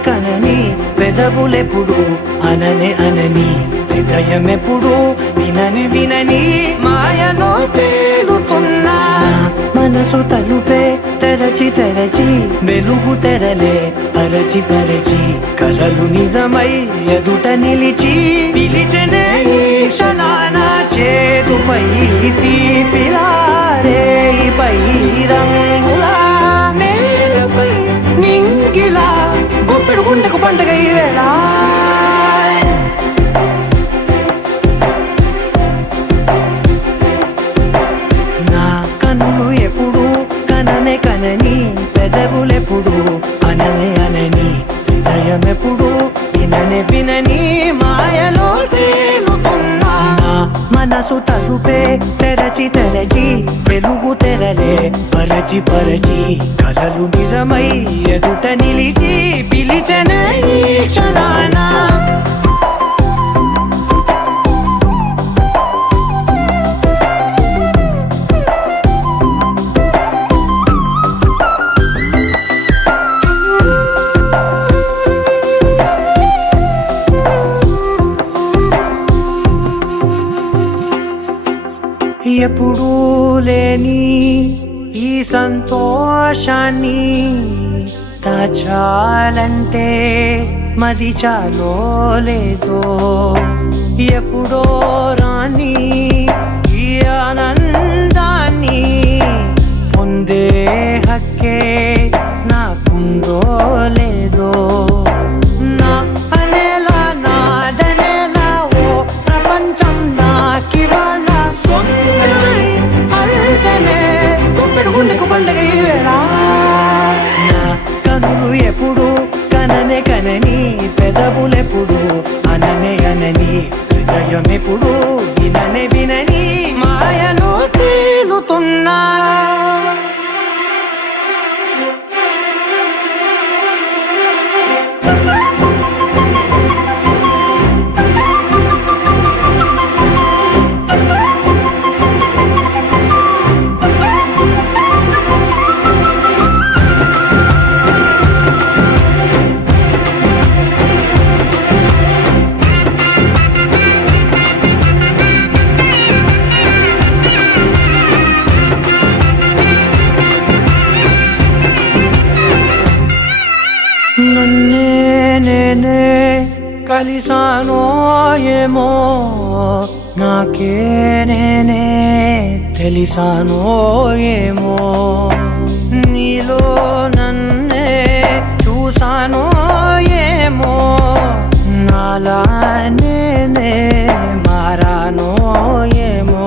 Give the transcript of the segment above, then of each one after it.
కనని పెదవులెప్పుడు అననే అనని హృదయమెప్పుడు వినని వినని మాయలో తేలుతున్నా మనసు తలుపే తెరచి తెరచి వెలుగు తెరలే పరచి పరచి కలలు నిజమై ఎదుట నిలిచి పిలిచెనే ఈ క్షణాన చేతుపై తీపిలారే పై రంగులా నేలపై నింగిలా గుప్పెడు గుండెకు పండుగ ఈ వేళ నా కన్నులు ఎప్పుడు కననే కనని పెదవులెప్పుడు అననే అనని హృదయమెప్పుడు విననే వినని మాయలో తేలుతున్నా మనసు తలుపే తెరచి తెరచి వెలుగు తెరలే పరచి పరచి కలలు నిజమై ఎదుట నిలిచి పిలిచెనే ఈ క్షణాన ఎప్పుడూ లేని ఈ సంతోషాన్ని దాచాలంటే మది చాలో లేదో ఎప్పుడో రాని ఈ ఆనందాన్ని పొందే హక్కే నాకుందో లేదో నా అనేలా నాదనేలా ఓ ప్రపంచం నాకివాళ గుండెకు పండుగ ఈ వేళ నా కనులు ఎప్పుడు కననే కనని పెదవులెప్పుడు అననే అనని హృదయం ఎప్పుడు విననే వినని మాయలో తేలుతున్నా నన్నే నేనే కలిసానో ఏమో నాకే నేనే తెలిసానో ఏమో నీలో నన్నే చూసానో ఏమో నాలా నేనే మారానో ఏమో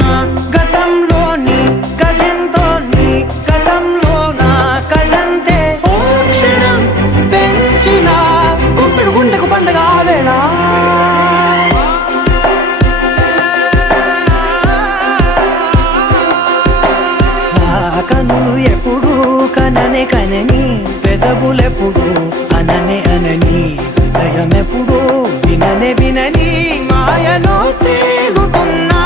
నా గతంలోని కథంతో నీ గతంలో నా కథంతే గుండెకు పండుగ వేళ నా కనులు ఎప్పుడు కననే కనని పెదవులెప్పుడు అననే అనని హృదయమెప్పుడు విననే వినని మాయలో తేలుతున్నా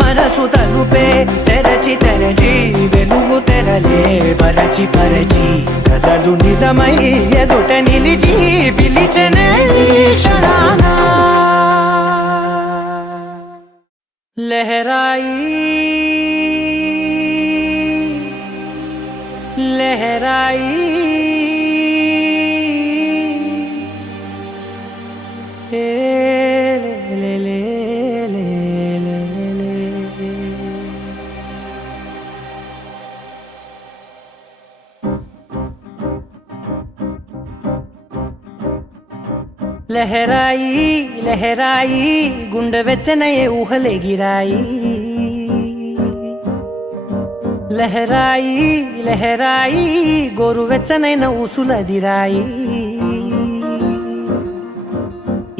మనసు తలుపే తెరచి తెరచి వెలుగు తెరలే పరచి పరచి కలలు నిజమై ఎదుట నిలిచి పిలిచెనే క్షణాన లహరాయి లహరాయి లహరాయి లహరాయి గుండె వెచ్చనయే ఊహలే గిరాయి లహరాయి లహరాయి గోరు వెచ్చనైన ఊసులదిరాయి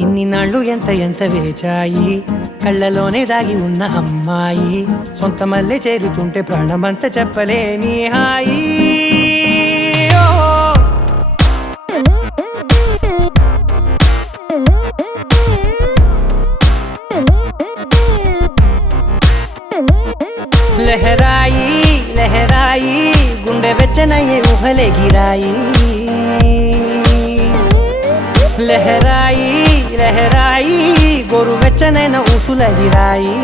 ఇన్ని నాళ్ళు ఎంత ఎంత వేచాయి కళ్ళలోనే దాగి ఉన్న అమ్మాయి సొంత మల్లె చేరుతుంటే ప్రాణమంతా చెప్పలేని హాయి లహరాయి లహరాయి గుండె గుండె వెచ్చనయ్యే ఊహలెగిరాయి లహరాయి లహరాయి గోరు వెచ్చనైన ఊసులగిరాయి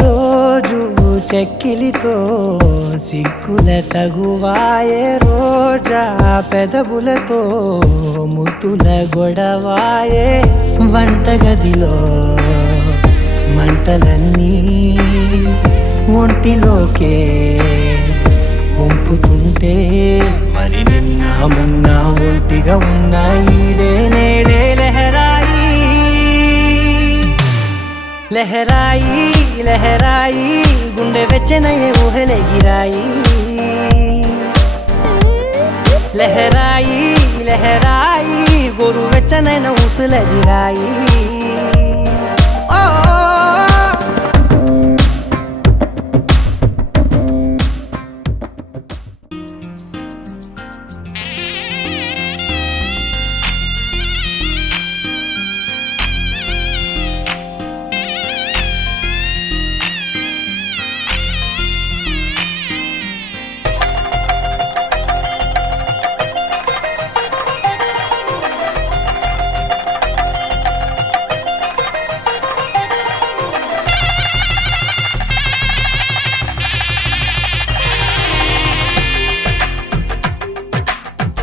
రోజు చెక్కిలితో సిగ్గుల తగువాయే రోజా పెదవులతో ముద్దుల గొడవాయే వంటగదిలో మంటలన్నీ ఒంటిలోకే వంపుతుంటే మరి నిన్న మొన్న ఒంటిగా ఉన్న ఈడే నేడే లహరాయి లహరాయి లహరాయి గుండె వెచ్చనయ్యే ఊహలెగిరాయి లహరాయి లహరాయి గోరు వెచ్చనైన ఊసులగిరాయి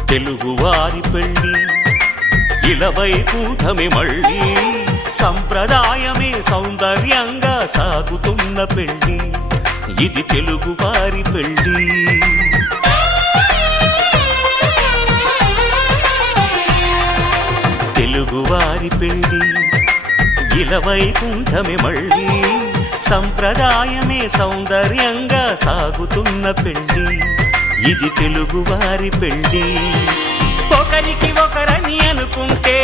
తెలుగువారి పెళ్ళి ఇలవైకుంఠమే మళ్ళీ సంప్రదాయమే సౌందర్యంగా సాగుతున్న పెళ్ళి ఇది తెలుగువారి పెళ్ళి తెలుగువారి పెళ్ళి ఇలవైకుంఠమే మళ్ళీ సంప్రదాయమే సౌందర్యంగా సాగుతున్న పెళ్ళి ఇది తెలుగువారి పెళ్ళి ఒకరికి ఒకరని అనుకుంటే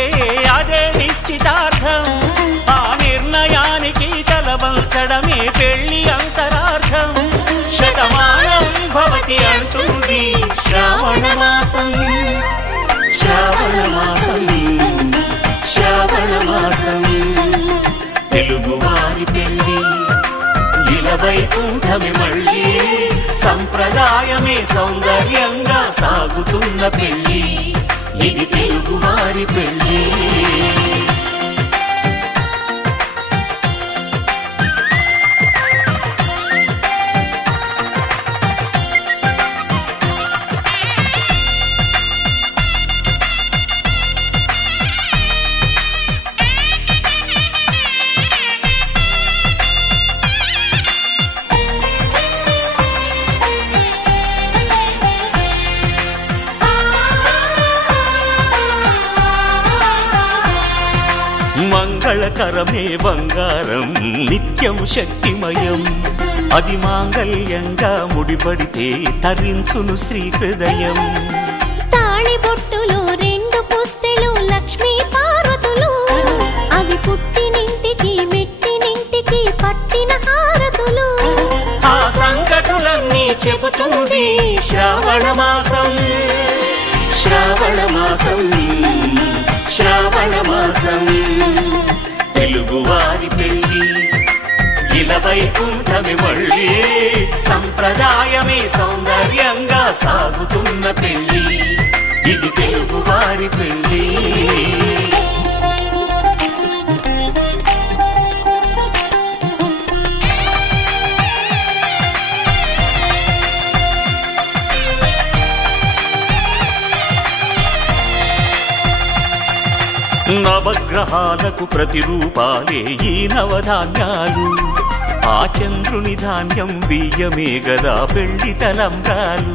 అదే నిశ్చితార్థం ఆ నిర్ణయానికి తలవంచడమే పెళ్ళి అంతరార్థం శతమానం భవతి అంటుంది శ్రావణ మాసం శ్రావణ మాసం శ్రావణ మాసం తెలుగువారి పెళ్ళి ఇలవైకుంఠమే మళ్ళీ సంప్రదాయమే సౌందర్యంగా సాగుతున్న పెళ్ళి ఇది తెలుగువారి పెళ్ళి మంగళకరమే బంగారం నిత్యం శక్తిమయం అది మాంగళ్యంగా ముడిపడితే తరించును స్త్రీ హృదయం తాళిబొట్టులో రెండు పుస్తెలు లక్ష్మీ పార్వతులు అవి పుట్టినింటికి మెట్టినింటికి పట్టిన హారతులు ఆ సంగతులన్నీ చెబుతుంది శ్రావణ మాసం శ్రావణ మాసం శ్రావణ మాసం తెలుగువారి పెళ్ళి ఇలవైకుంఠమే మళ్ళీ సంప్రదాయమే సౌందర్యంగా సాగుతున్న పెళ్ళి ఇది తెలుగువారి పెళ్ళి నవగ్రహాలకు ప్రతిరూపాలే ఈ నవధాన్యాలు ఆ చంద్రుని ధాన్యం బియ్యమే గదా పెళ్లి తలంబ్రాలు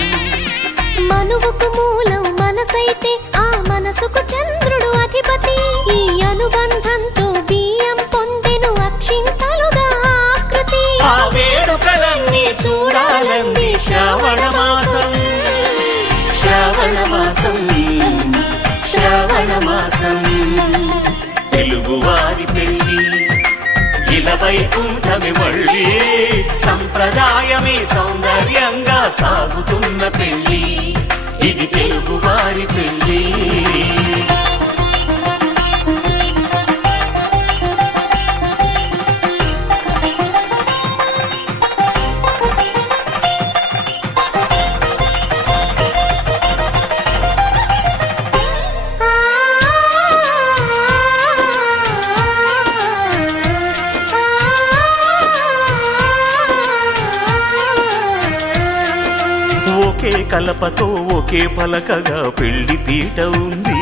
మనువుకు మూలం మనసైతే ఆ మనసుకు చంద్రుడు అధిపతి ఈ అనుబంధంతో బియ్యం పొందెను అక్షింతలుగా ఆకృతి ఆ వేడుకలన్నీ చూడాలంది శ్రావణ మాసం శ్రావణ శ్రావణ మాసం శ్రావణ మాసం తెలుగువారి పెళ్ళి ఇలా వైకుంఠమే మళ్ళీ సంప్రదాయమే సౌందర్యంగా సాగుతున్న పెళ్ళి ఇది తెలుగువారి పెళ్ళి ఒకే కలపతో ఒకే పలకగా పెళ్లి పీట ఉంది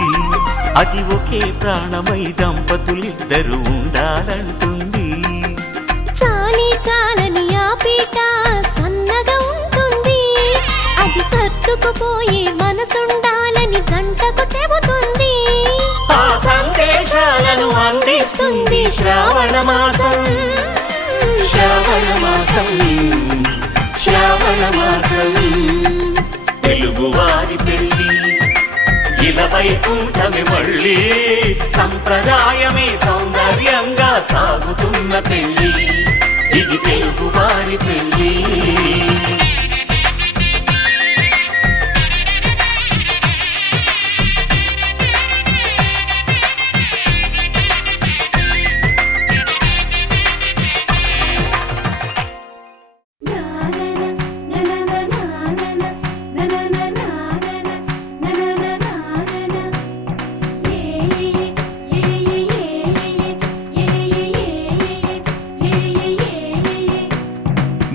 అది ఒకే ప్రాణమై దంపతులిద్దరు ఉండాలంటుంది చాలి చాలని ఆ పీట సన్నగా ఉంటుంది అది సర్దుకుపోయే మనసుండాలని జంటకు చెబుతుంది ఆ సందేశాలను అందిస్తుంది శ్రావణ మాసం శ్రావణ మాసం శ్రావణ మాసం తెలుగువారి పెళ్ళి ఇలా వైకుంఠమే మళ్ళీ సంప్రదాయమే సౌందర్యంగా సాగుతున్న పెళ్ళి ఇది తెలుగువారి పెళ్ళి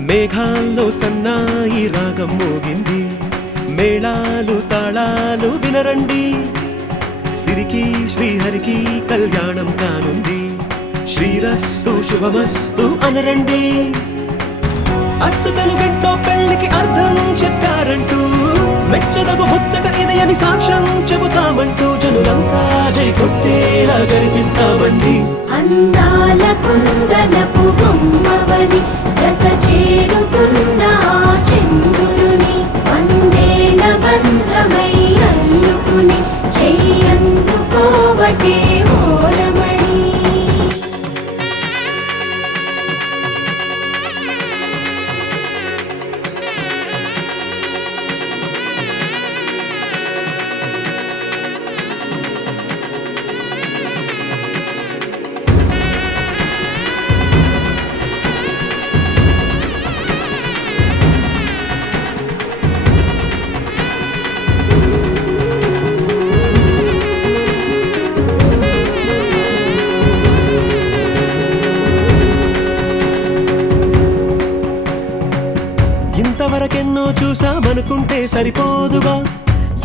మేఘాల్లో సన్నాయి రాగం మోగింది మేళాలు తాళాలు వినరండి సిరికి శ్రీహరికి కళ్యాణం కానుంది శ్రీరస్తు శుభమస్తు అనరండి అచ్చతలు గంటో పెళ్లికి అర్థం చెప్పారంటూ మెచ్చదగు ముచ్చట ఇది అని సాక్ష్యం చెబుతామంటూ జనులంతా జై కొట్టేలా జరిపిస్తామండి అందాల కుందనపు బొమ్మవని జత చేరుతున్న ఆ చంద్రుని వందేళ్ల బంధమై అల్లుకుని చెయ్యందుకోవటే ఓరమణి ఇంతవరకెన్నో చూసామనుకుంటే సరిపోదుగా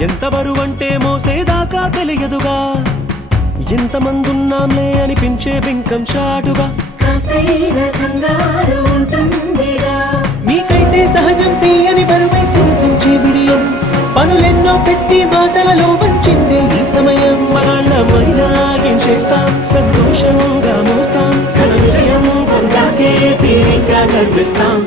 ఎంత బరువంటే మోసేదాకా తెలియదుగా ఇంతమందున్నాంలే అనిపించే బింకం చాటుగా కాస్తైన కంగారు ఉంటుందిగా మీకైతే సహజం తీయని బరువే సిరిసించే బిడియం పనులెన్నో పెట్టి మాటలలో వంచిందే ఈ సమయం మనాళ్ళమైనా చేస్తాం సంతోషంగా మోస్తాం ఘన విజయం పొందాకే తీరిగ్గా కనిపిస్తాం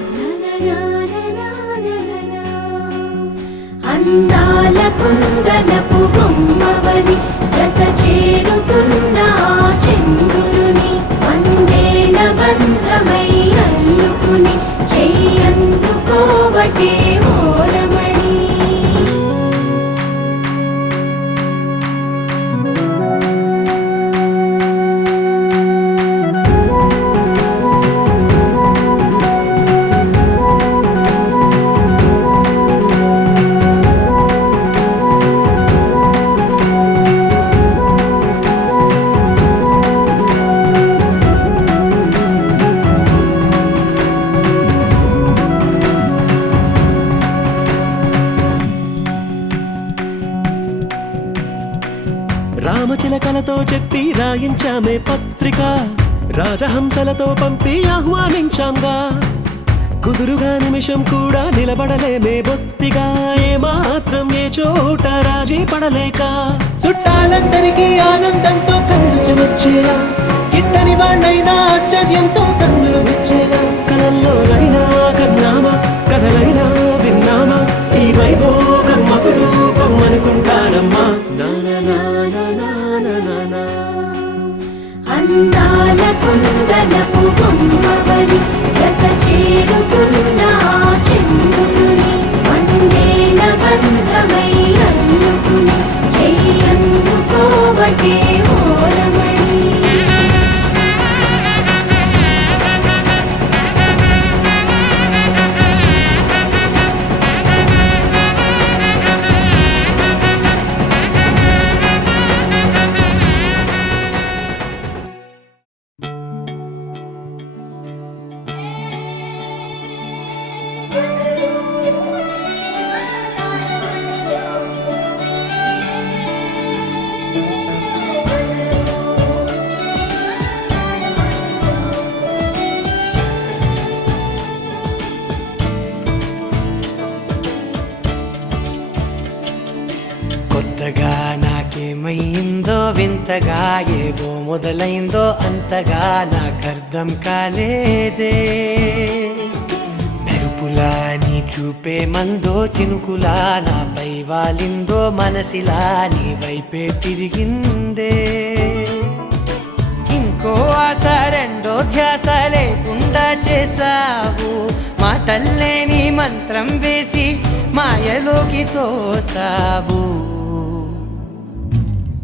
అందాల కుందనపు బొమ్మవని జత చేరుతున్న ఆ చంద్రుని వందేళ్ల బంధమై అల్లుకుని చెయ్యందుకోవటే ఓరమణి రామచిలకలతో చెప్పి రాయించామే పత్రిక రాజహంసలతో పంపి ఆహ్వానించాంగా కుదురుగా నిమిషం కూడా నిలబడలేమే బొత్తిగా ఏమాత్రం ఏ చోట రాజీ పడలేక చుట్టాలందరికీ ఆనందంతో కళ్ళు చెమర్చేలా గిట్టని వాళ్ళైనా ఆశ్చర్యంతో కన్నులు విచ్చేలా కలల్లోనైనా కన్నామా కథలైనా విన్నామా ఈ వైభోగం అపురూపం అనుకుంటానమ్మా. నా నా నా నా నా నా నా. అందాల కుందనపు బొమ్మవని జత చేరుతున్న ఆ చంద్రుని వందేళ్ల బంధమై అల్లుకుని చెయ్యందుకోవటే ఓరమణి. కొత్తగా నాకేమైందో వింతగా ఏదో మొదలైందో అంతగా నాకర్థం కాలేదే. మెరుపులా నీ చూపే మందో చినుకులా నాపై వాలిందో మనసిలా నీ వైపే తిరిగిందే. ఇంకో ఆశ రెండో ధ్యాస లేకుండా చేసావు, మాటల్లే నీ మంత్రం వేసి మాయలోకి తోసావు.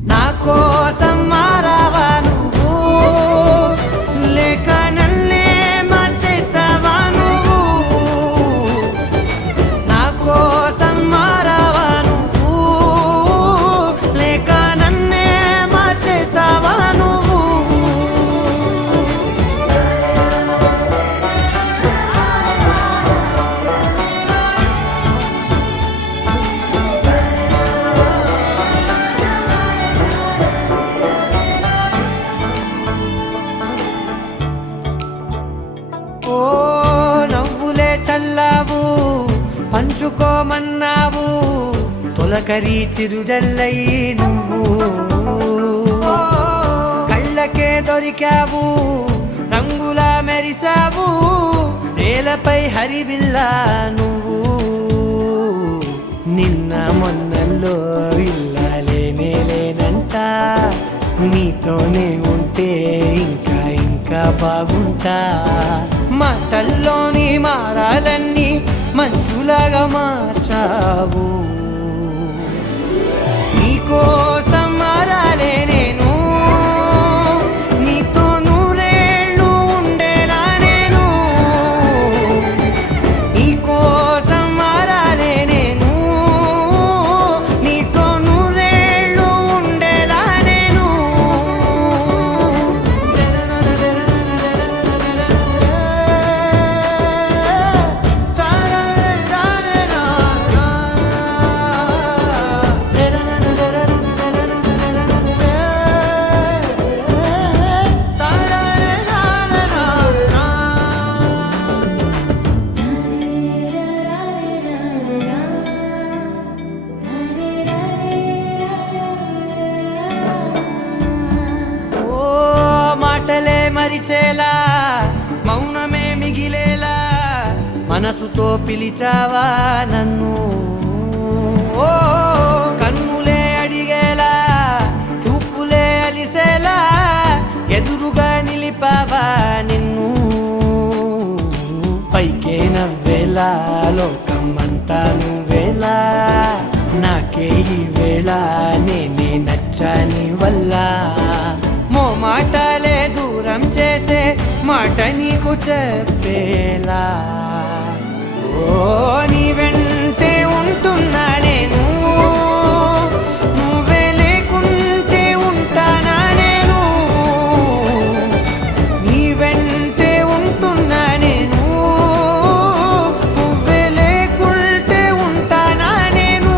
నా కోసం మారావా నువ్వు, లేక నన్నే మార్చేసావా నువ్వు. నా కోసం మారావా నువ్వు, లేక నన్నే మార్చేసావా నువ్వు. ఓ నవ్వులే చల్లావు, పంచుకోమన్నావు, తొలకరి చిరుజల్లై నువ్వు. కళ్ళకే దొరికావు, రంగులా మెరిసావు, నేలపై హరివిల్లా నువ్వు. నిన్న మొన్నల్లో ఇల్లాలేనే లేనంట, నీతోనే ఉంటే ఇంకా ఇంకా బాగుంటా. మాటల్లోని మారాలన్నీ మంచులాగా మార్చావు. నీకోసం మారాలే నేను, నీతో నూరేళ్ళు ఉండేలా నేను. నీకోసం మారాలే నేను, నీతో నూరేళ్ళు ఉండేలా నేను. మాటలే మరిచేలా మౌనమే మిగిలేలా మనసుతో పిలిచావా నన్ను. ఓ కన్నులే అడిగేలా చూపులే అలిసేలా ఎదురుగా నిలిపావా నిన్ను. పైకే నవ్వేలా లోకం అంతా నువ్వేలా, నాకే ఈ వేళ నేనే నచ్చాని వల్ల. మాటలే దూరం చేసే మాట నీకు చెప్పేలా. ఓ నీ వెంటే ఉంటున్నా నేను, నువ్వే లేకుంటే ఉంటానా నేను. నీ వెంటే ఉంటున్నా నేను, నువ్వే లేకుంటే ఉంటానా నేను.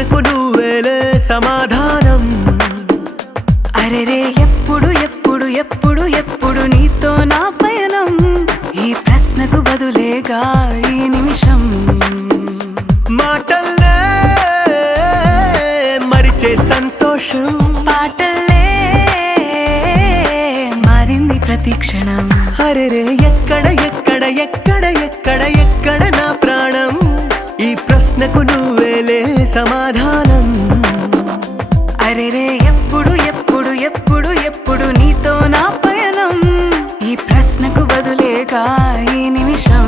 ప్రశ్నకు నువ్వేలే సమాధానం. అరెరే ఎప్పుడు ఎప్పుడు ఎప్పుడు ఎప్పుడు నీతో నా పయనం, ఈ ప్రశ్నకు బదులేగా ఈ నిమిషం. మాటల్లే మరిచే సంతోషం, పాటల్లే మారింది ప్రతి క్షణం. అరెరే ఎక్కడ ఎక్కడ ఎక్కడ ఎక్కడ ఎక్కడ నా ప్రాణం, ఈ ప్రశ్నకు నువ్వేలే సమాధానం. అరెరే ఎప్పుడు ఎప్పుడు ఎప్పుడు ఎప్పుడు నీతో నా పయనం, ఈ ప్రశ్నకు బదులేగా ఈ నిమిషం.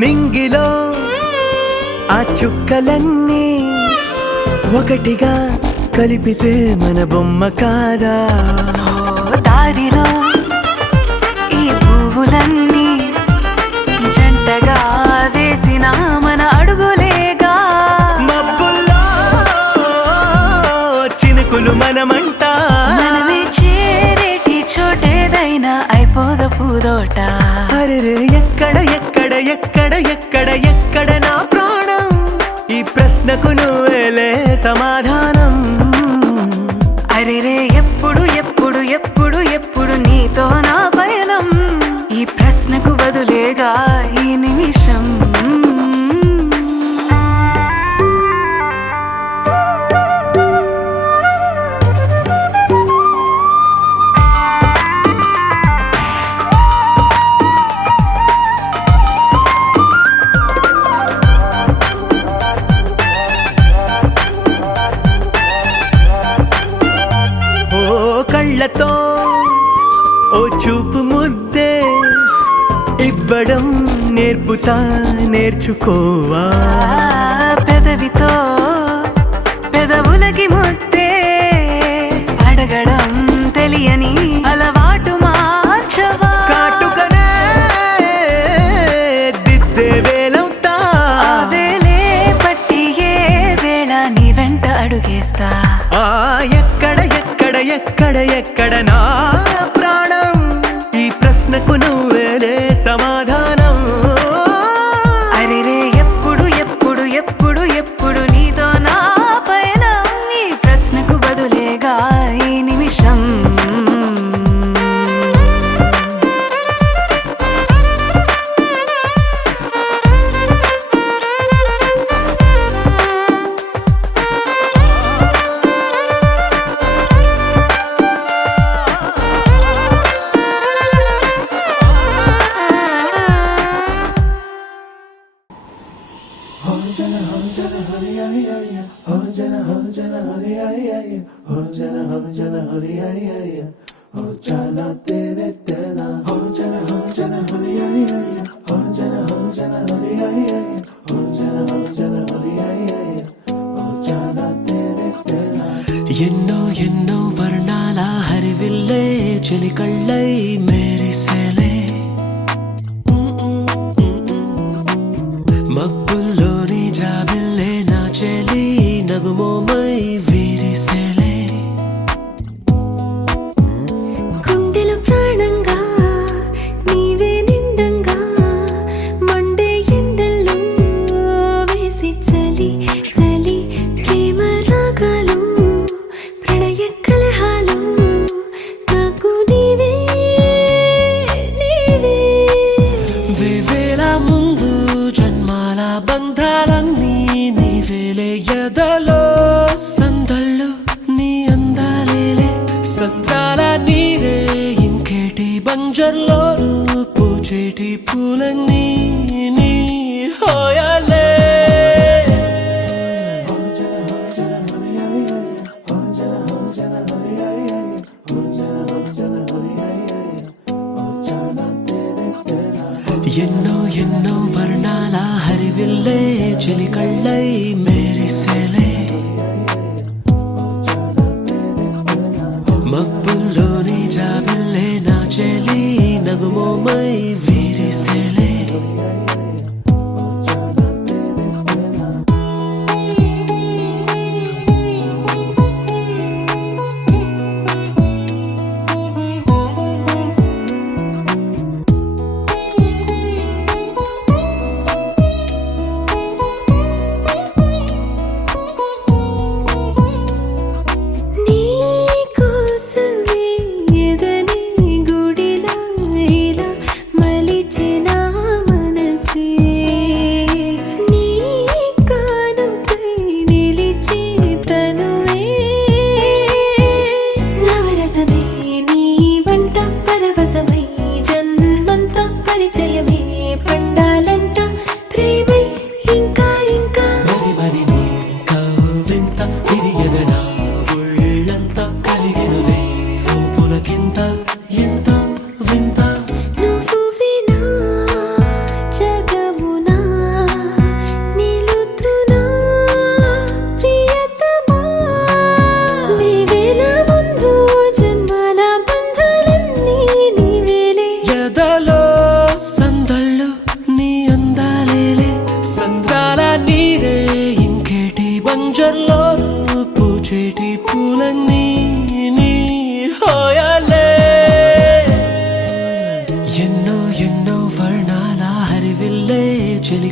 మింగిలో ఆ చుక్కలన్నీ ఒకటిగా కలిపితే మన బొమ్మ కాదా. దారిలో ఈ పువ్వులన్నీ జంటగా వేసిన మన అడుగులేగా. మబ్బుల్లో చినుకులు మనమంట, మనమే చేరేటి చోటేదైనా అయిపోద పూదోట. అరెరే ఎక్కడ ఎక్కడ ఎక్కడ ఎక్కడ ఎక్కడ నా ప్రాణం, ఈ ప్రశ్నకు నువ్వేలే సమాధానం. అరెరే ఎప్పుడు ఎప్పుడు ఎప్పుడు ఎప్పుడు నీతో నా పయనం, ఈ ప్రశ్నకు బదులేగా ఈ నిమిషం. కళ్ళతో ఓ చూపు ముద్దే ఇవ్వడం నేర్పుతా, నేర్చుకోవా. పెదవితో పెదవులకి ముద్దే అడగడం తెలియని అలవాటు మార్చవా. కాటుకనే దిద్దే వేలవుతా, వేలే పట్టి ఏ వేళ నీ వెంట అడుగేస్తా. ఎక్కడ ఎక్కడ ఎక్కడ ఎక్కడ నా ప్రాణం, ఈ ప్రశ్నకు నువ్వేలే సమాధానం. అరెరే ఎప్పుడు ఎప్పుడు ఎప్పుడు ఎప్పుడు నీతో నా పయనం, ఈ ప్రశ్నకు బదులేగా ఈ నిమిషం. ఎన్నో ఎన్నో వర్ణాల హరివిల్లే చెలికళ్ళై మేరిసేలే, మబ్బుల్లోని జాబిల్లే నా చెలి నగుమోమై వీరిసేలే. గుండెలో ప్రాణంగా నీవే నిండంగా మండే ఎండల్లో వేసి చలి చలి ప్రేమ రాగాలు ప్రణయ కలహాలు నాకు నీవే నీవే. వేవేల ముందు జన్మాల బంధాలన్నీ నీవేలే, ఎదలో సందళ్ళు నీ అందాలేలే. సంద్రాల నీరే ఇంకేటి బంజర్లో పూచేటి పూలన్నీ నీ హోయాలే. ఎన్నో ఎన్నో వర్ణాల హరివిల్లే చెలికళ్ళై మేరిసేలే,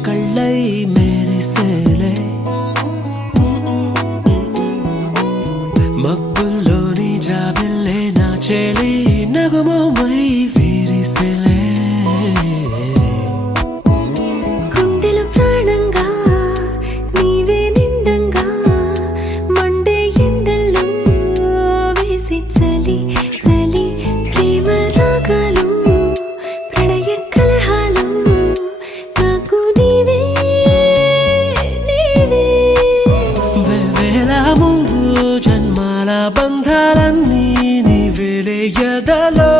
కళ్ళై మెరిసేలే మబ్బుల్లోని జాబిల్లే నా చెలి నగుమోమై విరిసెలే గుండెలో ప్రాణంగా నీవే నిండంగా మండే ఎండల్లో వేసి చలి చలి ప్రేమ రాగాలు ప్రణయ కలహాలు నాకు నీవే నీవే వేవేల ముందు జన్మాల బంధాలన్నీ నీవేలే ఎదలో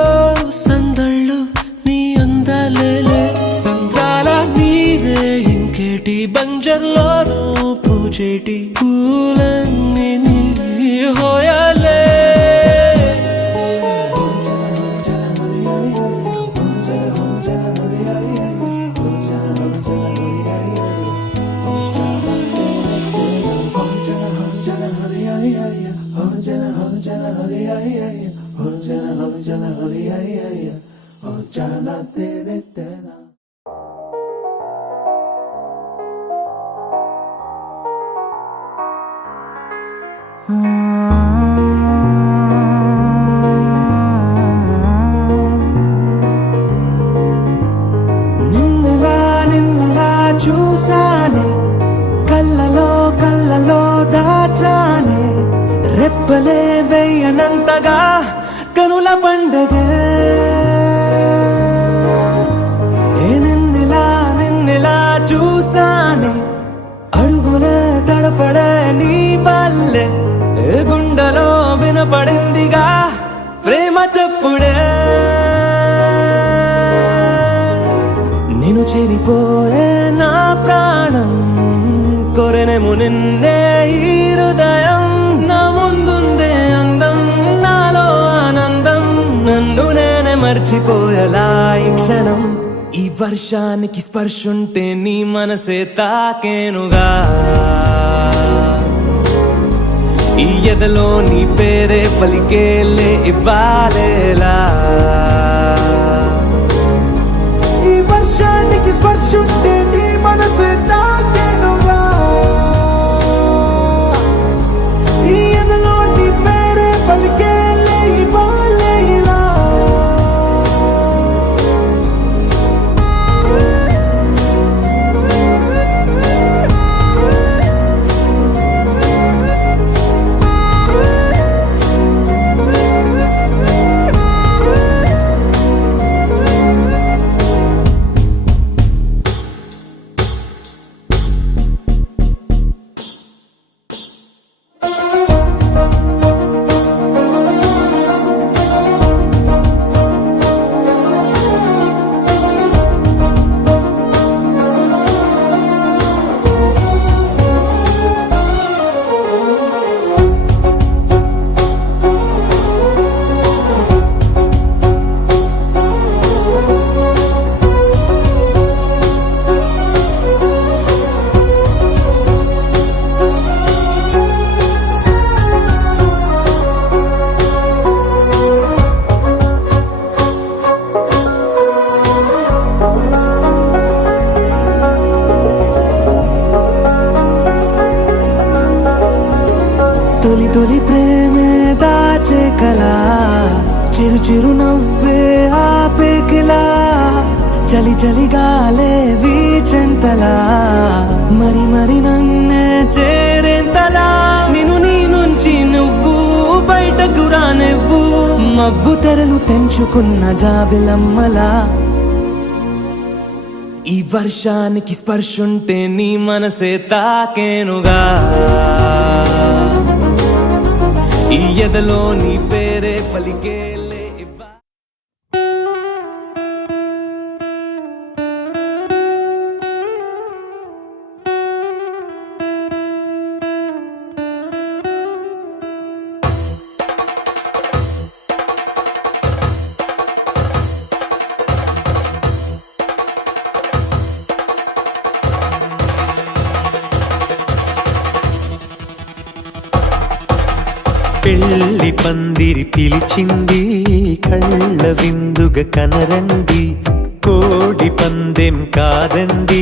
సందళ్ళు నీ అందలేలే సంద్రాల నీరే ఇంకేటి బంజర్లోనూ పూచేటి పూలన్నీ నీ హోయాలే నిన్నుగా చూసానే కళ్ళలో దాచానే రెప్పలే వెయ్యనంతగా కనుల పండగే నిన్నిలా చూసానే అడుగులే తడపడే నీ వల్లే గుండెలో వినపడిందిగా ప్రేమ చెప్పుడే నిన్ను చెరిపోయే నా ప్రాణం కొరెనేమో నిన్నే ఈ హృదయం నా ముందుందే అందం నాలో ఆనందం నన్ను నేనే మర్చిపోయేలా ఈ క్షణం ఈ వర్షానికి స్పర్శుంటే నీ మనసే తాకేనుగా ఈ ఎదలో నీ పేరే పలికేలే ఇవ్వాలేలా ఈ వర్షానికి స్పర్శుంటే నీ మనసు తాకేనుగా ఈ ఎదలో నీ పేరే పలికేలే ఇవ్వాలేలా తొలి ప్రేమే దాచే కలా చిరు నవ్వే ఆపేకిలా చలి గాలే వీచెంతలా మరి నన్నే చేరేంతలా నిన్ను నీ నుంచి నువ్వు బయటకు రానివ్వు మబ్బు తెరలు తెంచుకున్న జాబిలమ్మలా ఈ వర్షానికి స్పర్శుంటే నీ మనసే తాకేనుగా ఈ ఎదలో నీ పేరే పలికేలే పెళ్లి పందిరి పిలిచింది కళ్ళ విందుగ కనరండి కోడి పందెం కాదండి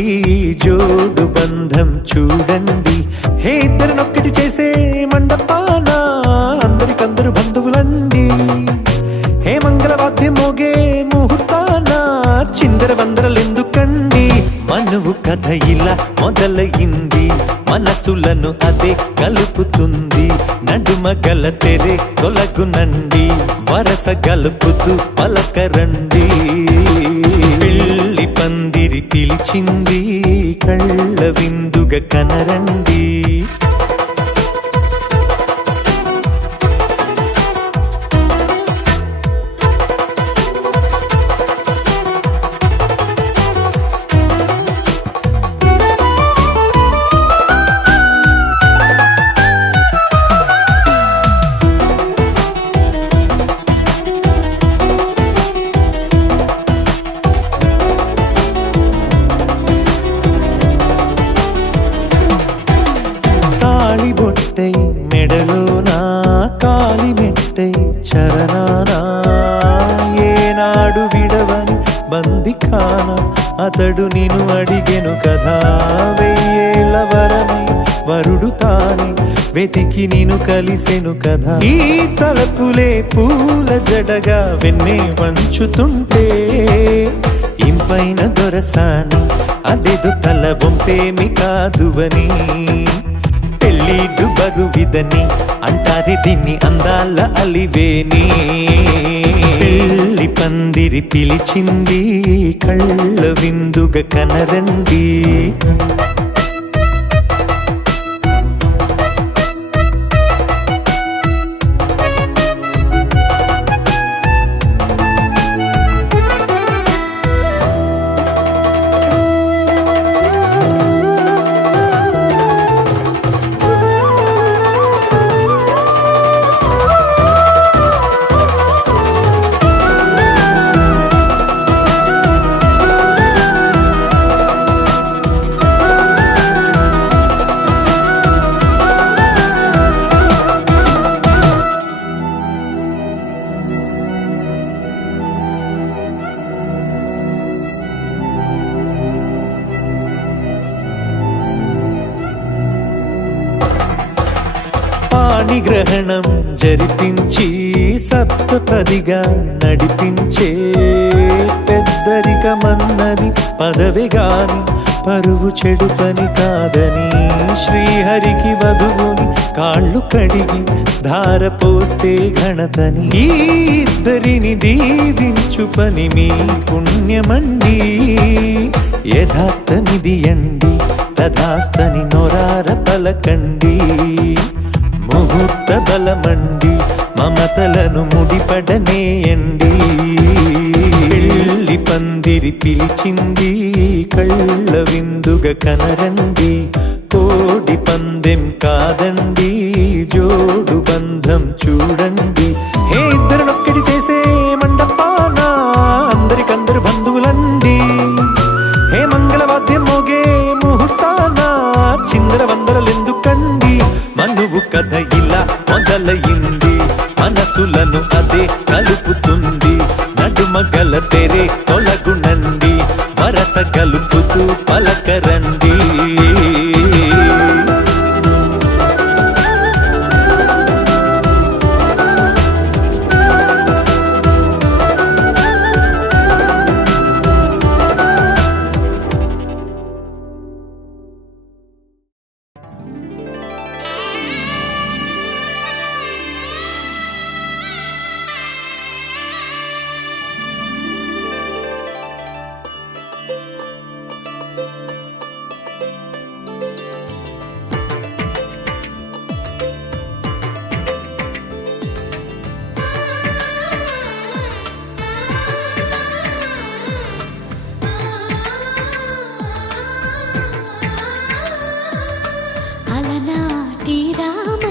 జోడు బంధం చూడండి. హే ఇద్దరినొక్కటి చేసే మండపాన అందరికందరు బంధువులండి. హే మంగళవాద్యం మోగే ముహూర్తాన చిందర వందరలెందుకండి. మనువు కథ ఇలా మొదలయింది, మనసులను అదే కలుపుతుంది. నడుమ గల తెరే తొలగునండి, వరస గలుపుతూ పలకరండి. పెళ్లి పందిరి పిలిచింది, కళ్ళ విందుగా కనరండి. బొట్టై మెడలోనా కాలి మెట్టై చరణానా ఏనాడు విడవని బందికాన అతడు నిన్ను అడిగెను కదా. వెయ్యేళ్ళ వరమై వరుడు తానే వెతికి నిన్ను కలిసెను కదా. ఈ తలపులే పూల జడగా వెన్నే వంచుతుంటే ఇంపైన దొరసాని అదేదో తల వంపేమి కాదువని. పెళ్ళిడు బరువిదని అంటారే దీన్ని అందాల అలివేని. పెళ్లి పందిరి పిలిచింది, కళ్ళ విందుగా కనరండి. పాణిగ్రహణం జరిపించి సప్తపదిగా నడిపించే పెద్దరికమన్నది పదవి గాని పరువు చెడు పని కాదని. శ్రీహరికి వధువుని కాళ్ళు కడిగి ధార పోస్తే ఘనతని. ఈ ఇద్దరిని దీవించు పని మీ పుణ్యమండి. యథార్థమిది అండి తథాస్తని నొరార పలకండి. ముహూర్త బలమండి మమతలను ముడిపడనేయండి. పెళ్లి పందిరి పిలిచింది, కళ్ళ విందుగా కనరండి. కోడి పందెం కాదండి జోడు బంధం చూడండి. హే ఇద్దరినొక్కటి చేసే మండపాన అందరికందరు బంధువులండి. హే మంగళవాద్యం మోగే ముహూర్తాన చిందర వందరలెందుకండి. మనువు కథ ఇలా మొదలయింది, మనసులను అదే కలుపుతుంది. నడుమ గల తెరే తొలగునండి, వరస కలుపుతూ పలకరండి.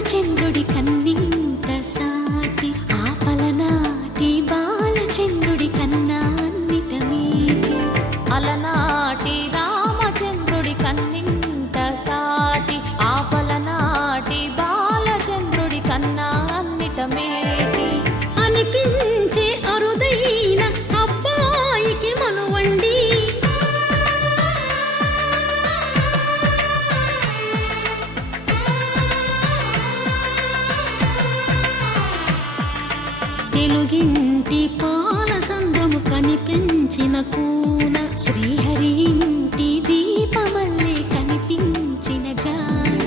చంద్రుడి కన్నింత సాటి ఆపలనాటి బాలచంద్రుడి కన్నా అన్నిట మీటి. అలనాటి రామచంద్రుడి కన్నింత సాటి ఆపలనాటి బాలచంద్రుడి కన్నా అన్నిట మేటి. అనిపించే అరుదైన అబ్బాయికి మనువండి తెలుగింటి పాల సంద్రము కనిపించిన కూన శ్రీహరి ఇంటి దీపమల్లే కనిపించిన జాన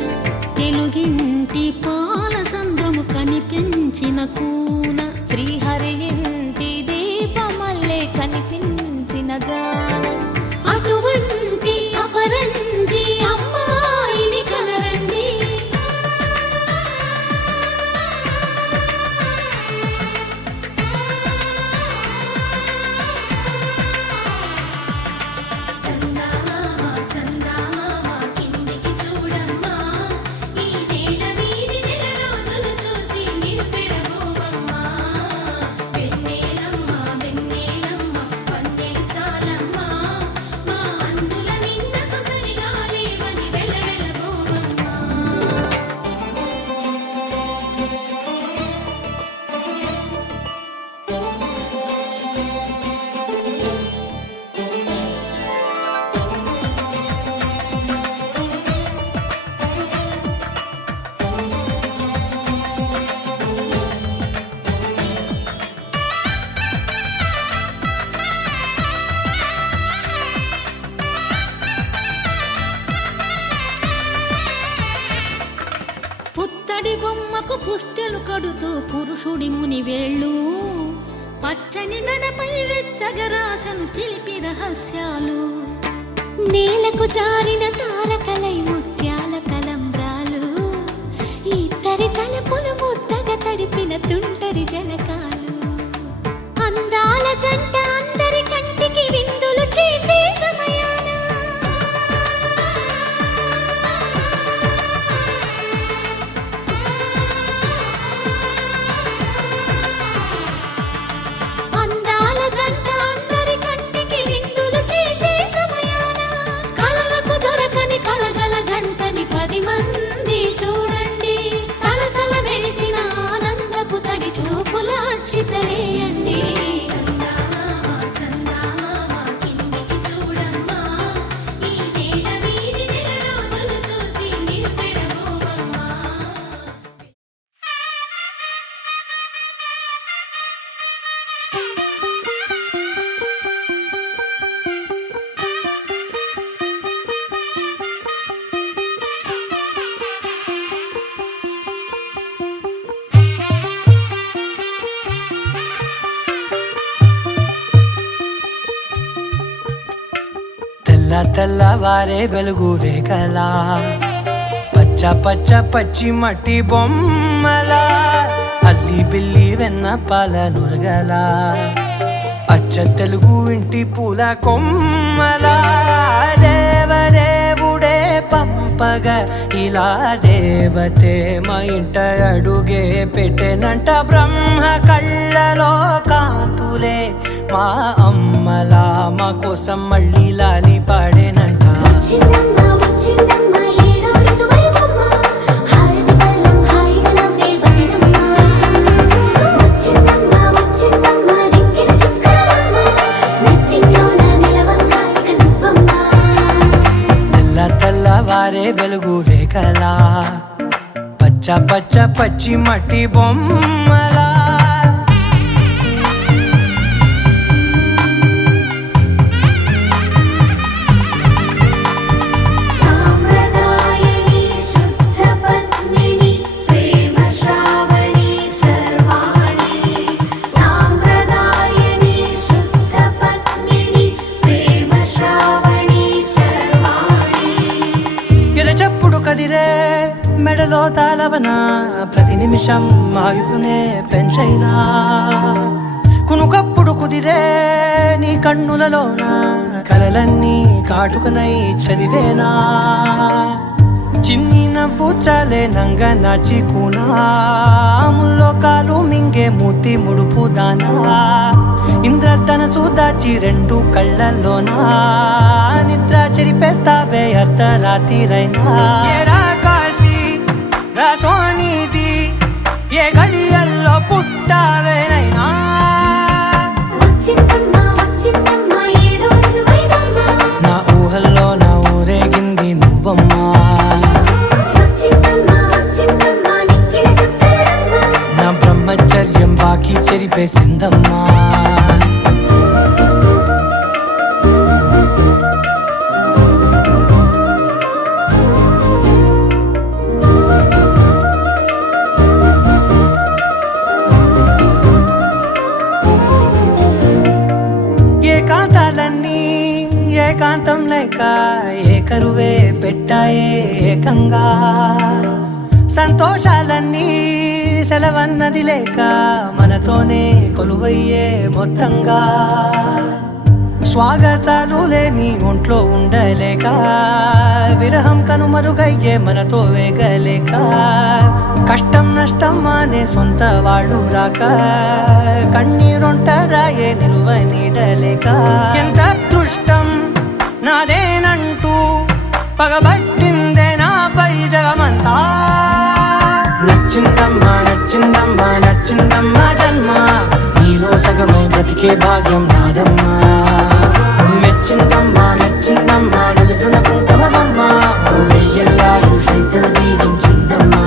తెలుగింటి పాల సంద్రము కనిపించిన కూన శ్రీహరి ఇంటి దీపమల్లే కనిపించిన జాన అటువంటి అపరంజి అమ్మాయిని కనరండి చందమామ చందమామ కిందికి చూడమ్మా ఈ నేల వీడి నెల రోజులు చూసి నివ్వెరబోవమ్మా వెన్నెలమ్మ వెన్నెలమ్మ వన్నెలు చాలమ్మా మా అందుల నిన్నకు సరిగా లేవని వెలవెలబోవమ్మా పుత్తడి బొమ్మకు పుస్తెలు కడుతూ పురుషుడి ముని వేళ్ళు పచ్చని నడపై వెచ్చగరాసను చిలిపి రహస్యాలు నేలకు జారిన తారకలై ముత్యాల తలంబ్రాలు ఇద్దరి తలపులు ముద్దగా తడిపిన తుంటరి జలకాలు అందాల జంట అందరి కంటికి విందులు చేసే సమయాన అందాల జంట అందరి కంటికి విందులు చేసే సమయాన కలలకు దొరకని కలగల జంటని 10 మంది చూడండి తలతల మెరిసిన ఆనందపు తడి చూపుల అక్షితలేయండి చందమామ చందమామ కిందికి చూడమ్మా ఈ నేల వీడి నెల రోజులు చూసి నివ్వెరబోవమ్మా తెల్ల తెల్లవారే వెలుగు రేఖలా పచ్చ పచ్చ పచ్చి మట్టి బొమ్మలా అల్లి బిల్లి వెన్న పాల నురగలా అచ్చ తెలుగు ఇంటి పూల కొమ్మలా దేవదేవుడే పంపగా ఇలా దేవతే మా ఇంట అడుగే పెట్టెనంట బ్రహ్మ కళ్ళలో కాంతులే మా అమ్మలా మా కోసం మళ్ళీ లాలి పాడేనంట వచ్చిందమ్మా వచ్చిందమ్మా ఏడో ఋతువైవమ్మ హారతి పళ్ళం హాయిగా నవ్వే వదినమ్మ వచ్చిందమ్మా వచ్చిందమ్మా నెక్కిన చుక్కలమ్మ నెట్టింట్లోన నిలవంగా ఇక నువ్వమ్మా తెల్ల తెల్లవారే వెలుగు రేఖలా పచ్చ పచ్చ పచ్చి మట్టి బొమ్మలా సాంప్రదాయని శుద్ధ పద్మిని ప్రేమ శ్రావణి సర్వాణి సాంప్రదాయని శుద్ధ పద్మిని ప్రేమ శ్రావణి సర్వాణి ఎరచప్పుడు కదిరే మెడలో తాళవన ప్రతి నిమిషం ఆయుధునే పెంచైనా కునుకప్పుడు కుదిరే నీ కన్నులలోన కలలన్నీ కాటుకనై చదివేనా చిన్ని నవ్వు చాలే నంగ నాచి కూనాముల్లో కాలు మింగే మూతి ముడుపు దానా ఇంద్రధనసు దాచి 2 కళ్ళల్లోనా నిద్ర చెరిపేస్తావే అర్ధరాత్రిరైనా ఏరా కాశీ రా సోనిది ఏ గడియల్లో పుట్టావేనైనా వచ్చిందమ్మా వచ్చిందమ్మా ఏడో ఋతువైవమ్మ నా ఊహల్లో నా ఊరేగింది నువ్వమ్మా వచ్చిందమ్మా వచ్చిందమ్మా నెక్కిన చుక్కలమ్మ నా బ్రహ్మచర్యం బాకీ చెరిపే చెప్పేసిందమ్మా. ఏకాంతాలన్నీ ఏకాంతం లేక ఏకరువే పెట్టాయే ఏకంగా, సంతోషాలన్నీ సెలవన్నది లేక మనతోనే కొలువయ్యే మొత్తంగా, స్వాగతాలు లేని ఒంట్లో ఉండలేక విరహం కనుమరుగయ్యే మనతో వేగలేక, కష్టం నష్టం అనే సొంత వాళ్ళు రాక కన్నీరొంటరాయే నిలువ నీడలేక, ఎంత అదృష్టం నాదేనంటూ పగబట్టిందే నాపై జగమంతా. నచ్చిందమ్మా నచ్చిందమ్మా నచ్చిందమ్మా జన్మ, నీలో సగమై బ్రతికే భాగ్యం నాదమ్మా. మెచ్చిందమ్మా మెచ్చిందమ్మా నిలుచున కుంకమమ్మా, వెయ్యల్లారు శంకరు దీవించిందమ్మా.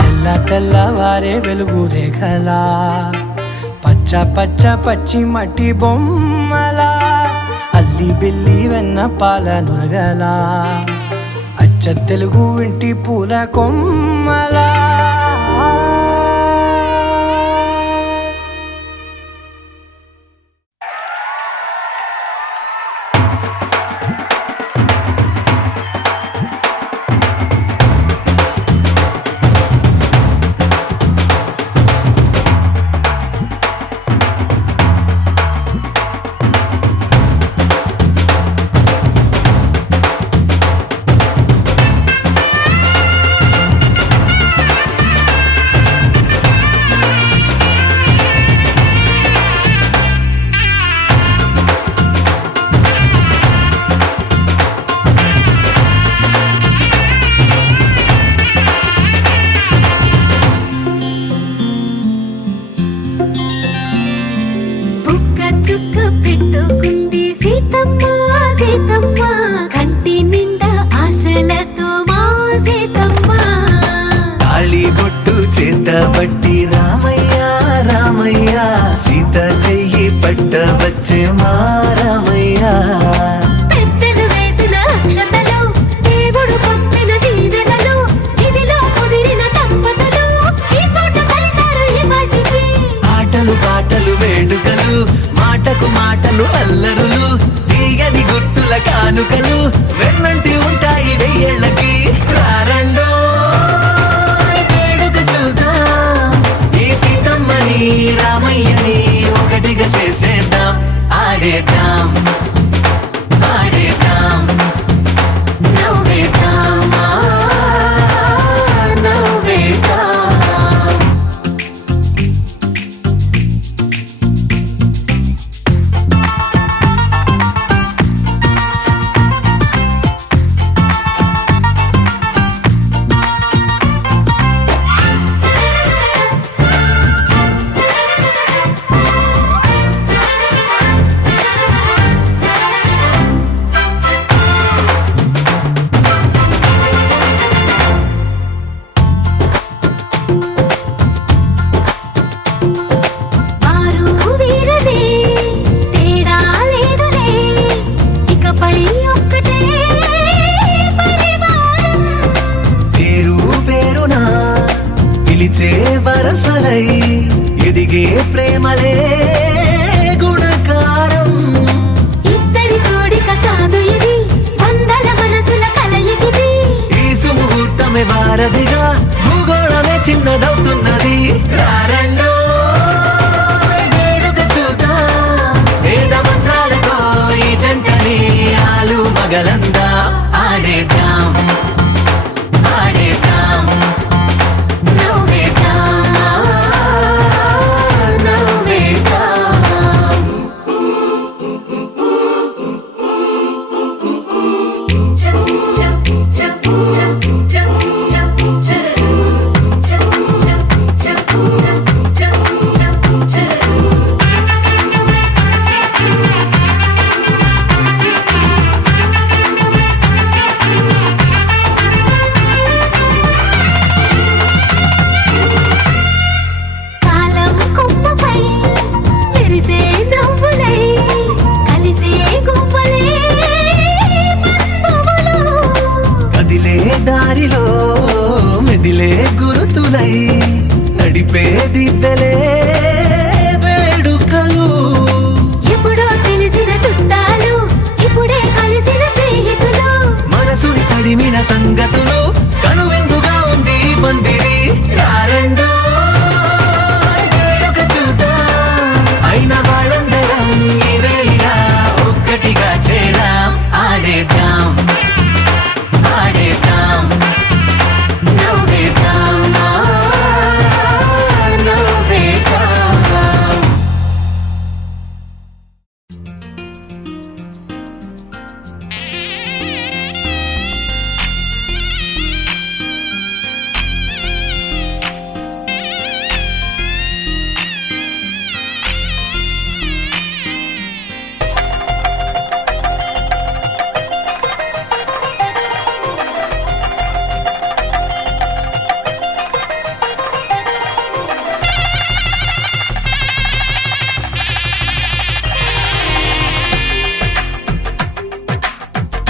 తెల్ల తెల్లవారే వెలుగు రేఖలా, పచ్చ పచ్చ పచ్చి మట్టి బొమ్మలా, అల్లి బిల్లి వెన్న పాల నురగలా, అచ్చ తెలుగు ఇంటి పూల కొమ్మలా. పట్టి రామయ్య రామయ్య, సీత చెయ్యి పట్ట వచ్చే మా రామయ్య. పెద్దలు వేసిన అక్షతలు, దేవుడు పంపిన దీవెనలు, ఇవిలో కుదిరిన దంపతులు ఈ చోట కలిసారు ఈ వాటికి. ఆటలు పాటలు వేడుకలు, మాటకు మాటలు అల్లరులు, తీయని గుర్తుల కానుకలు వెన్నంటి ఉంటాయి వెయ్యేళ్ళకి. రారండో రామయ్యని ఒకటిగా చేసేద్దాం, ఆడేద్దాం ఆడేద్దాం నవ్వేద్దాం నవ్వేద్దాం. వరసలై ఎదిగే ప్రేమలే గుణకారం. ఇద్దరి కోడిక కాదు ఇది, వందల మనసుల కలయికిది. ఈ సుముహూర్తమే వారధిగా, భూగోళమే చిన్నదవుతున్నది. రారండో వేడుక చూద్దాం, వేద మంత్రాలతో ఈ జంటని ఆలు మగలందా ఆడేద్దాం ఆడేద్దాం. నింపే దివ్వెలే వేడుకలు. ఎప్పుడో తెలిసిన చుట్టాలు ఇప్పుడే కలిసిన స్నేహితులు. మనసుని తడిమిన సంగతులు కనువిందుగా ఉంది ఈ పందిరి. రారండో వేడుక చూద్దాం, అయిన వాళ్ళందరం ఈ వేళ ఒక్కటిగా చేరాం. ఆడేద్దాం ఆడేద్దాం నవ్వేద్దాం నవ్వేద్దాం.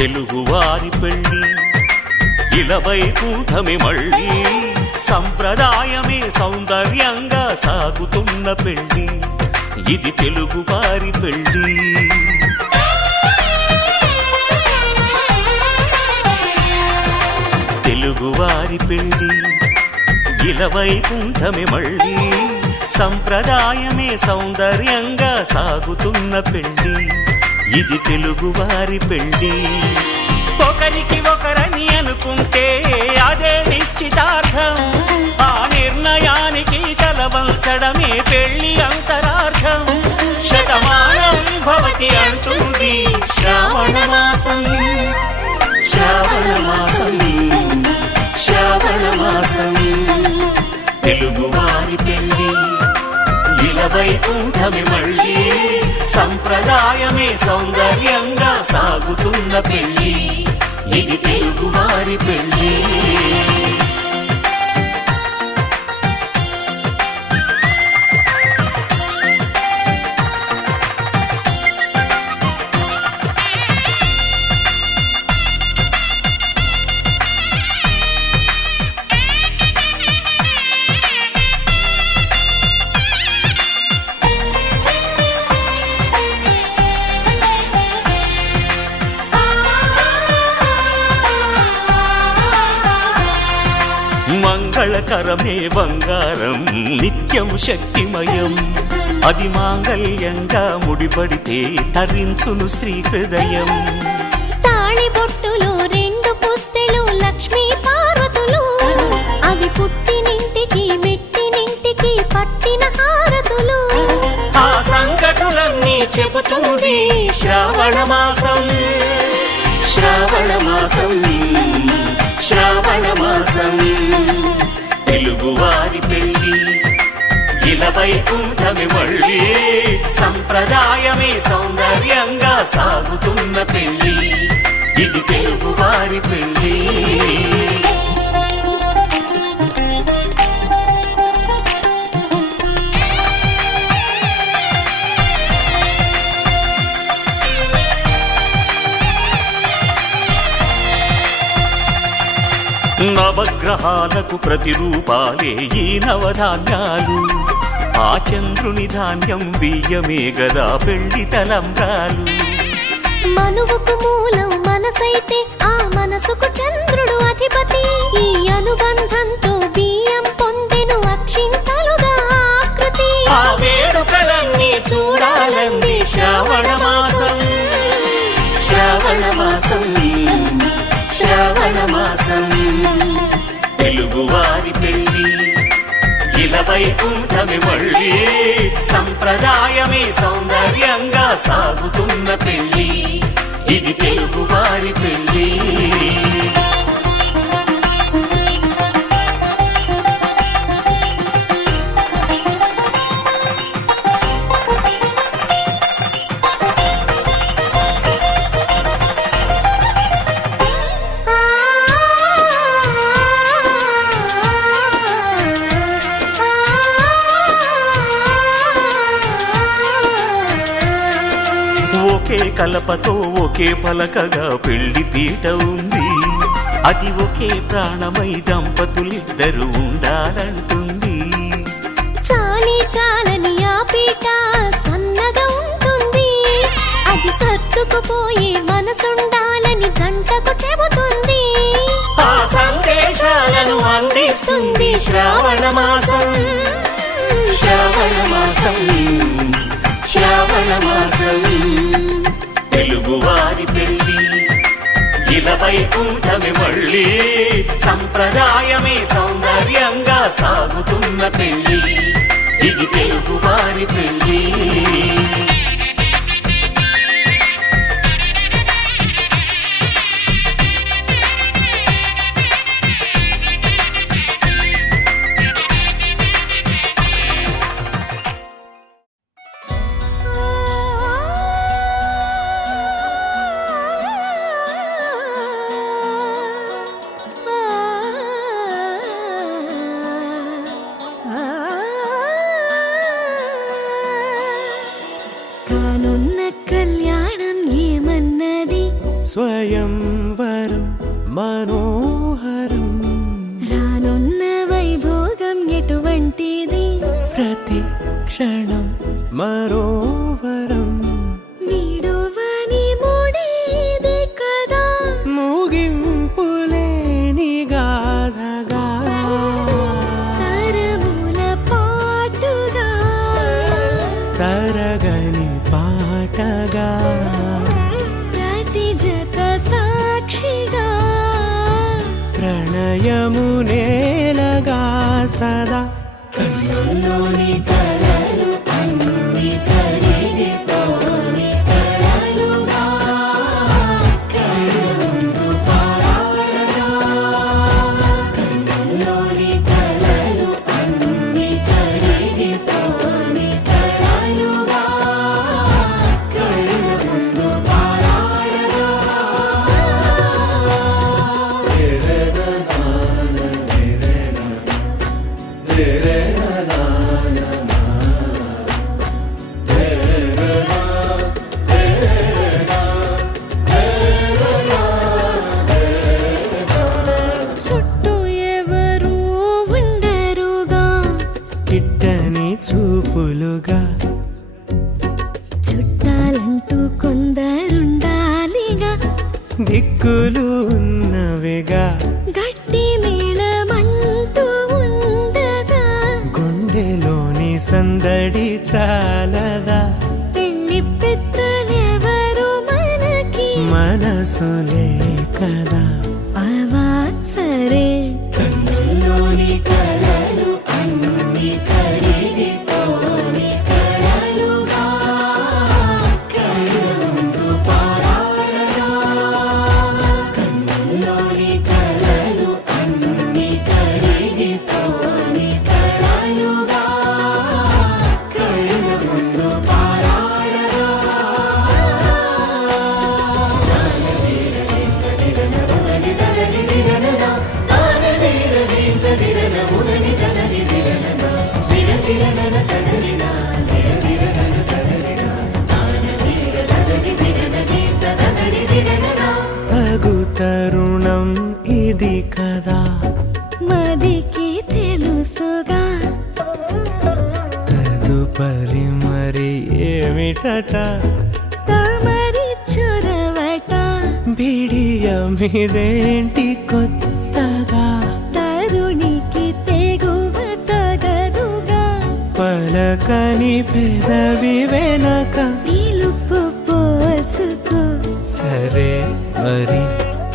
తెలుగువారి పెళ్ళి ఇలవైకుంఠమి మళ్ళీ సంప్రదాయమే సౌందర్యంగా సాగుతున్న పెళ్ళి ఇది తెలుగువారి పెళ్ళి. తెలుగువారి పెళ్ళి ఇలవైకుంఠమి మళ్ళీ సంప్రదాయమే సౌందర్యంగా సాగుతున్న పెళ్ళి ఇది తెలుగువారి పెళ్ళి. ఒకరికి ఒకరని అనుకుంటే అదే నిశ్చితార్థం. ఆ నిర్ణయానికి తలవంచడమే పెళ్లి అంతరార్థం. శతమానం భవతి అంటుంది శ్రావణ మాసం. శ్రావణ మాసం శ్రావణ మాసం తెలుగువారి పెళ్ళి ఇలవైకుంఠమి మళ్ళీ సంప్రదాయమే సౌందర్యంగా సాగుతున్న పెళ్ళి ఇది తెలుగువారి పెళ్ళి. మంగళకరమే బంగారం నిత్యం శక్తిమయం. అది మాంగళ్యంగా ముడిపడితే తరించును స్త్రీ హృదయం. తాళి బొట్టులో రెండు పుస్తెలు లక్ష్మీ పార్వతులు. అవి పుట్టినింటికి మెట్టినింటికి పట్టిన హారతులు. ఆ సంగతులన్నీ చెబుతుంది శ్రావణ మాసం. శ్రావణ మాసం శ్రావణ మాసం తెలుగువారి పెళ్ళి ఇలవైకుంఠమి మళ్ళీ సంప్రదాయమే సౌందర్యంగా సాగుతున్న పెళ్ళి ఇది తెలుగువారి పెళ్ళి. నవగ్రహాలకు ప్రతిరూపాలే ఈ నవధాన్యాలు. ఆ చంద్రుని ధాన్యం బియ్యమే గదా పెళ్లి తలంబ్రాలు. మనువుకు మూలం మనసైతే ఆ మనసుకు చంద్రుడు అధిపతి. ఈ అనుబంధంతో బియ్యం పొందెను అక్షింతలుగా ఆకృతి. ఆ వేడుకలన్నీ చూడాలంది శ్రావణ మాసం. శ్రావణ మాసం శ్రావణ మాసం తెలుగువారి పెళ్ళి ఇలవైకుంఠమి మళ్ళీ సంప్రదాయమే సౌందర్యంగా సాగుతున్న పెళ్ళి ఇది తెలుగువారి పెళ్ళి. ఒకే కలపతో ఒకే పలకగా పెళ్లి పీట ఉంది. అది ఒకే ప్రాణమై దంపతులిద్దరూ ఉండాలంటుంది. తీసుకుపోయే మనసుండాలని జంటకు చెబుతుంది. ఆ సందేశాలను అందిస్తుంది శ్రావణ మాసం, శ్రావణ మాసం, శ్రావణ మాసం. తెలుగువారి పెళ్ళి ఇలా వైకుంఠమే మళ్ళీ, సంప్రదాయమే సౌందర్యంగా సాగుతున్న పెళ్ళి, ఇది తెలుగువారి పెళ్ళి. కానున్న కళ్యాణం ఏమన్నది, స్వయంవరం మనోహరం, రానున్న వైభోగం ఎటువంటిది, ప్రతి క్షణం మరోవరం, వీడువని మూడేది కదా, ముగింపులేని గాథగా, తరముల పాటుగా, తరగని పాటగా, ప్రతి జత సాక్షిగా, ప్రణయము నేలగా సదా. కన్నుల్లోని కలలు అన్ని కరిగిపోని కలలుగా, కళ్ళ ముందు పారాడగా. కన్నుల్లోని కలలు అన్ని కరిగిపోని కలలుగా, కళ్ళ ముందు పారాడగా. చుట్టూ ఎవరు ఉండరుగా, కిట్టని చూపులుగా, చుట్టాలంటూ కొందరుండాలిగా, దిక్కులు ఉన్నవిగా, గట్టి మేళమంటూ ఉండదా, గుండెలోని సందడి చాలదా, పెళ్లి పెద్దలెవరు మనకి, మనసులే కదా. అవా సరే, కన్నుల్లోని కలలు అన్ని కరిగిపోని కలలుగా, కళ్ళ ముందు పారాడగా. కన్నుల్లోని కలలు అన్ని కరిగిపోని కలలుగా, కళ్ళ ముందు పారాడగా. తగు తరుణం ఇది కదా, మదికి తెలుసుగా, తదుపరి మరి ఏమిటట, తమరి చొరవట, బిడియమిదేంటి కొత్తగా, తరుణికి తెగువ తగదుగా, పలకని పెదవి వెనక, పిలుపు పోల్చుకో, సరే మరి.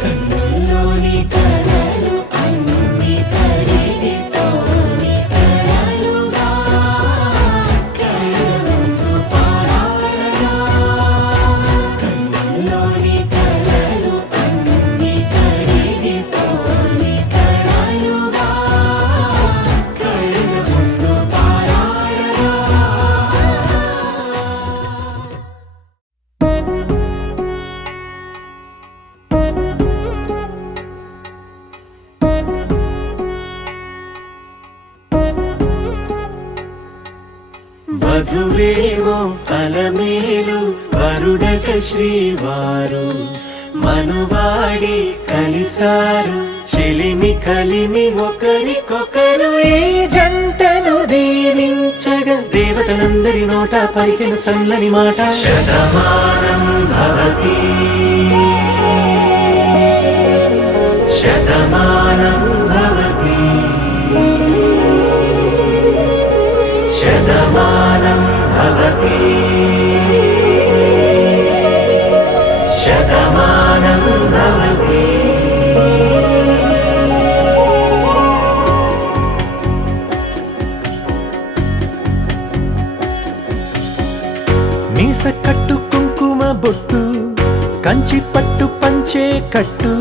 కన్నుల్లోని కలలు అన్ని కరిగిపోని కలలుగా, కళ్ళ ముందు పారాడగా. కన్నుల్లోని కలలు అన్ని కరిగిపోని కలలుగా, కళ్ళ ముందు పారాడగా. వధువేమో అలమేలు, వరుడట శ్రీవారు, మనువాడి కలిసారు, చెలిమి కలిమి ఒకరికొకరు. ఈ జంటను దీవించగా దేవతలందరి నోట పలికెను చల్లని మాట. శతమానం భవతి శతమానం భవతి శతమానం భవతి శతమానం భవతి. మీస కట్టు కుంకుమ బొట్టు కంచి పట్టు పంచే కట్టు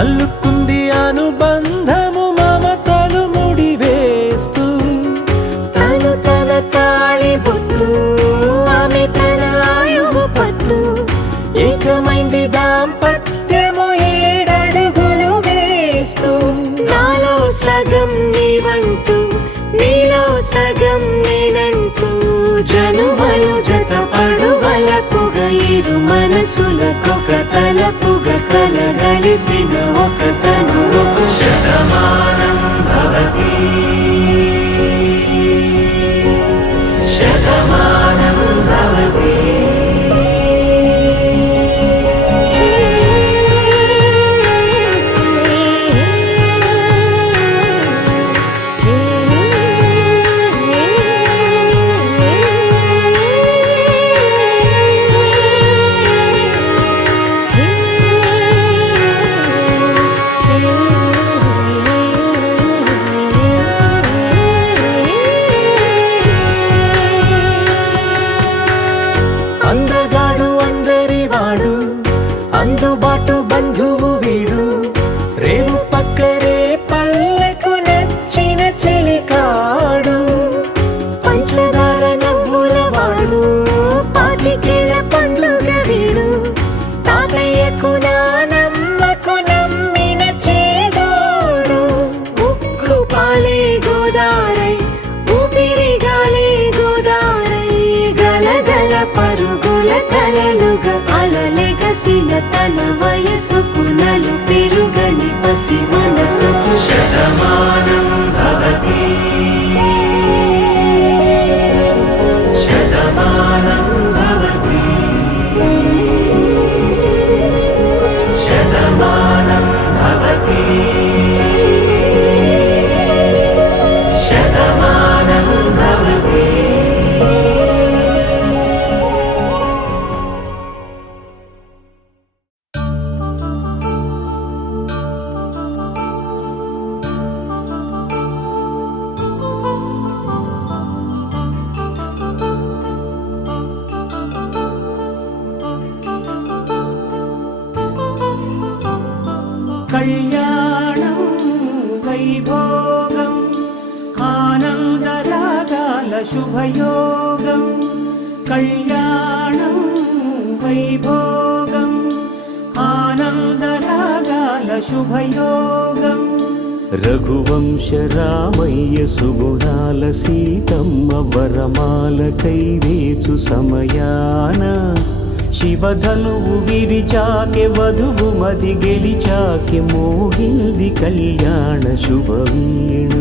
అల్లుకుంది అనుబంధము మమతలు ముడివేస్తూ తను తన తాళి బొట్టు ఆమె తన ఆయువు పట్టు ఏకమైంది దాంపత్యము 7 అడుగులు వేస్తూ నాలో సగం నీవంటూ నీలో సగం నేనంటూ జనుమలు జత పడువలపుగ ఇరు మనసులకొక తలపుగ కలగలిసిన ఒక తను శతమానం భవతి శతమానం భవతి అందగాడు అందరివాడు అందుబాటు బంధువు వీడు రేవు పక్కరే పల్లెకు నచ్చిన చెలికాడు పంచదార నవ్వుల వాడు పాతికేళ్ల పండుగ వీడు తాతయ్యకు నానమ్మకు నమ్మిన చేదోడు ఉక్కు పాలే గోదారై ఊపిరిగాలే గోదారై గలగల పరుగుల కలలుగా అలలెగసిన తన వయసుకు నలు పెరుగని పసి మనసుకు శతమానం భవతి శతమానం భవతి శతమానం భవతి శతమానం భవతి. కళ్యాణం వైభోగం ఆనందరాగాల శుభయోగం కళ్యాణం వైభోగం ఆనందరాగాల శుభయోగం రఘువంశ రామయ్య సుగుణాల సీతమ్మ వరమాల కైవేచు సమయాన శివధనువు విరిచాకె వధువు మది గెలిచాకె మోగింది కళ్యాణ శుభవీణ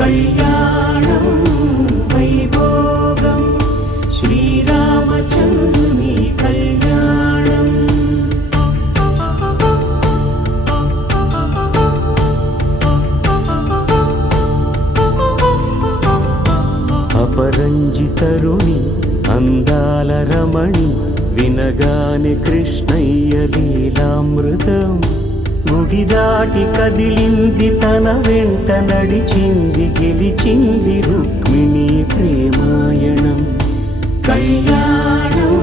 కళ్యాణం వైభోగం శ్రీరామచంద్రుని కళ్యాణం అపరంజి తరుణి అందాల రమణి వినగానే కృష్ణయ్య లీలామృతం గుడి దాటి కదిలింది తన వెంట నడిచింది గెలిచింది రుక్మిణి ప్రేమాయణం కళ్యాణం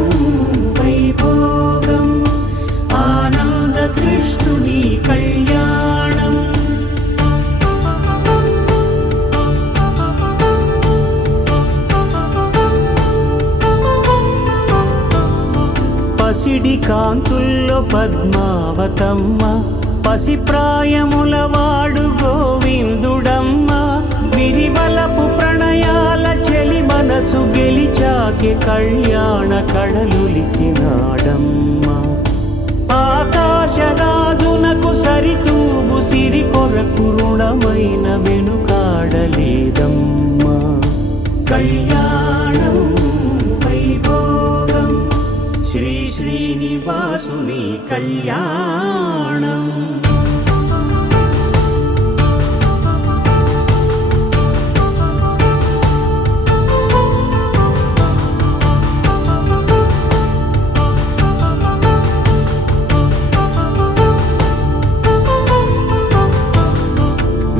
వైభోగం ఆనంద కృష్ణుని కళ్యాణం పసిడి కాంతుల్లో పద్మావతమ్మ పసిప్రాయముల వాడు గోవిందుడమ్మ విరివలపు ప్రణయాల చెలి మనసు గెలిచాకె కళ్యాణ కళలులికినాడమ్మ ఆకాశరాజునకు సరితూగు సిరి కొరకు రుణమైన వెనుకాడలేదమ్మా కళ్యాణం వైభోగం శ్రీ శ్రీ కళ్యాణం.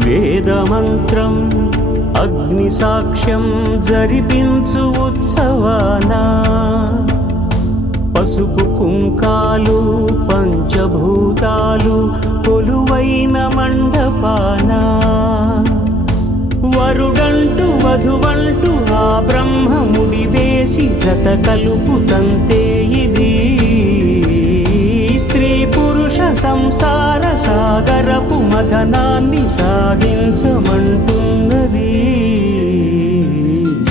వేదమంత్రం అగ్ని సాక్ష్యం జరిపించు ఉత్సవాన పసుపు కుంకాలు పంచభూతాలు కొలువైన మండపాన వరుడంటూ వధువంటూ ఆ బ్రహ్మముడి వేసి జత కలుపుతంతే ఇది స్త్రీ పురుష సంసార సాగరపు మథనాన్ని సాగించమంటున్నది.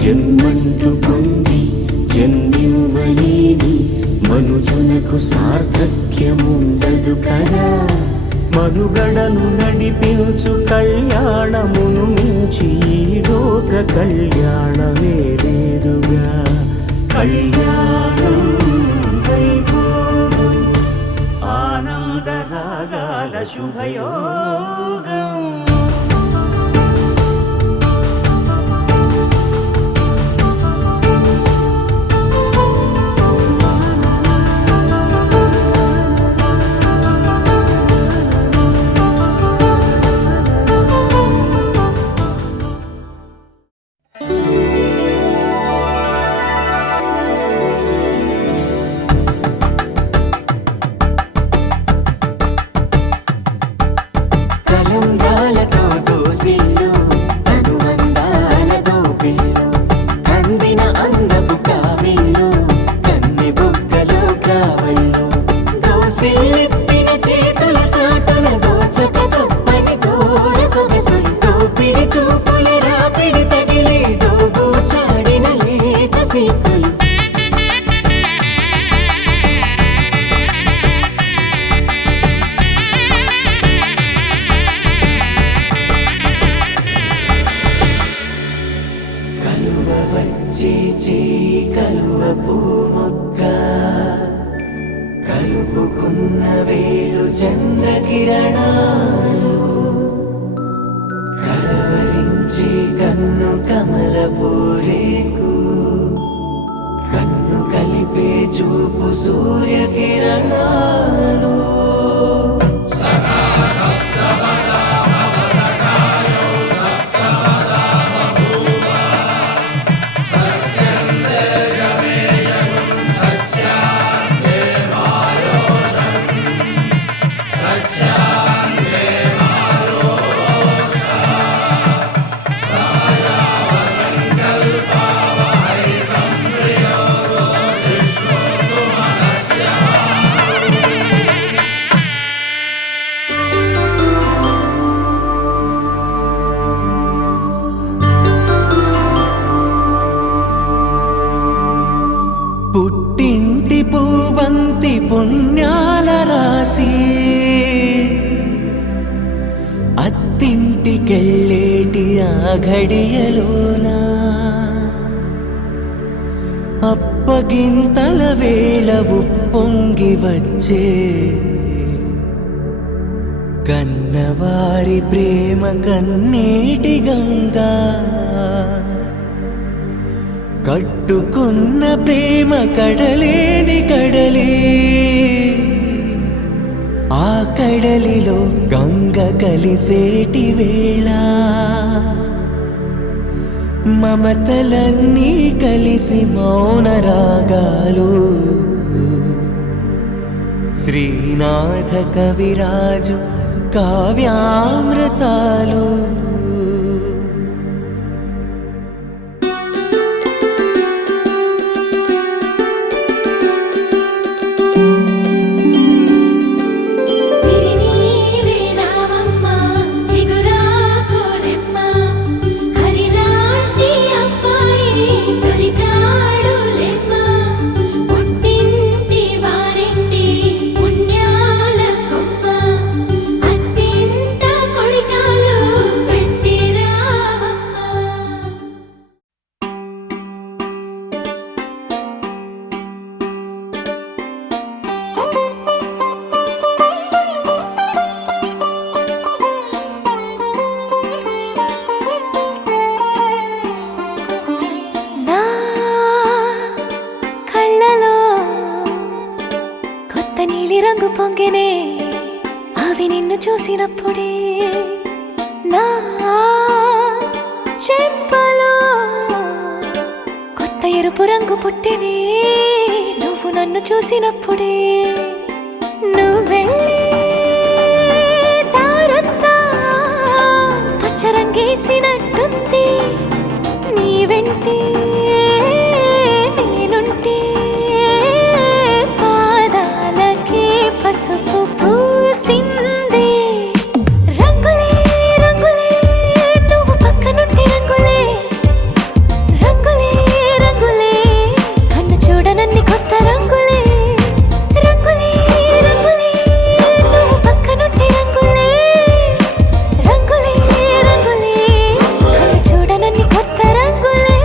జన్మంటూ పొంది జన్మివ్వలేని మనుజునకు సార్థక్యముండదు కదా. మనుగడను నడిపించు కళ్యాణమును మించి ఈ లోక కళ్యాణమే లేదుగా. కళ్యాణం వైభోగం ఆనందరాగాల శుభయోగం. తలంబ్రాలతో దోసిల్లు అనుబంధాలతో పిల్లు అందిన అందపు కావిళ్ళు కన్నె బుగ్గలో గ్రావళ్ళు దోసిల్లెత్తిన చేతుల చాటున దోచక తప్పని దూర సొగసులు దోపిడి చూపుల రాపిడి తగిలి దోబూచాడిన లేత సీపులు కలువ వచ్చే చేయి కలువ పూమొక్క కలుపుకున్న వేలు చంద్రకిరణాలు కలవరించే కన్ను కమల పూరేకు కన్ను కలిపే చూపు సూర్యకిరణాలు పుట్టింటి పూబంతి పుణ్యాల రాసి అత్తింటికెళ్ళేటి ఆ ఘడియలోనా అప్పగింతల వేళ ఉప్పొంగి వచ్చే కన్నవారి ప్రేమ కన్నీటి గంగా కట్టుకున్న ప్రేమ కడలేని కడలి ఆ కడలిలో గంగ కలిసేటి వేళ మమతలన్నీ కలిసి మౌన రాగాలు శ్రీనాథ కవిరాజు కావ్యామృతాలు పుణ్యాల కొమ్మ అత్తింట కొడికాలు రంగు పొంగెనే అవి నిన్ను చూసినప్పుడే నా చెంపలో కొత్త ఎరుపు రంగు పుట్టెనే నువ్వు నన్ను చూసినప్పుడే నువ్వు వెళ్ళే దారంతా పచ్చరంగేసినట్టుంది నీ వెంటే నేనుంటే పాదాలకే పసుపు పూసిందే రంగులే రంగులే నువ్వు పక్కనుంటే రంగులే రంగులే రంగులే కన్ను చూడనన్ని కొత్త రంగులే రంగులే రంగులే నువ్వు పక్కనుంటే రంగులే రంగులే రంగులే కన్ను చూడనన్ని కొత్త రంగులే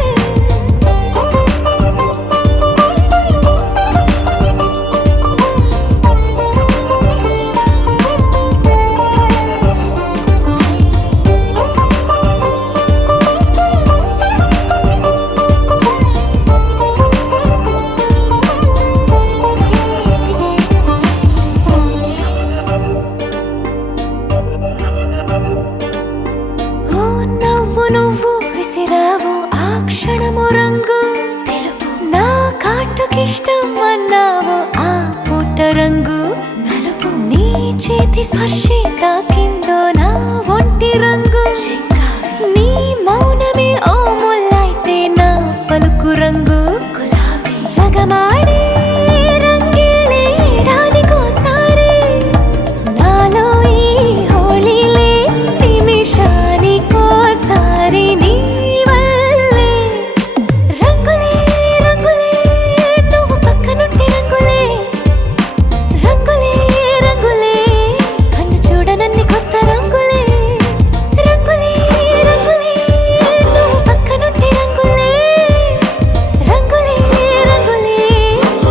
ఓ నవ్వు నువ్వు విసిరావు ఆ క్షణము రంగు తెలుపు నా కాటుకిష్టం అన్నావు ఆ పుట్ట రంగు నలుపు నీ చేతి స్పర్శే తాకిందో నా ఒంటి రంగు నీ మౌనమే ఓ ముల్లైతే నా పలుకు రంగు గులాబీ జగమాడే రంగేళే ఏడాదికోసారి నాలో ఈ హోళీలే నిమిషానికోసారి నీ వల్లే రంగులే రంగులే నువ్వు పక్కనుంటే రంగులే రంగులే రంగులే కన్ను చూడనన్ని కొత్త రంగులే రంగులే రంగులే నువ్వు పక్కనుంటే రంగులే రంగులే రంగులే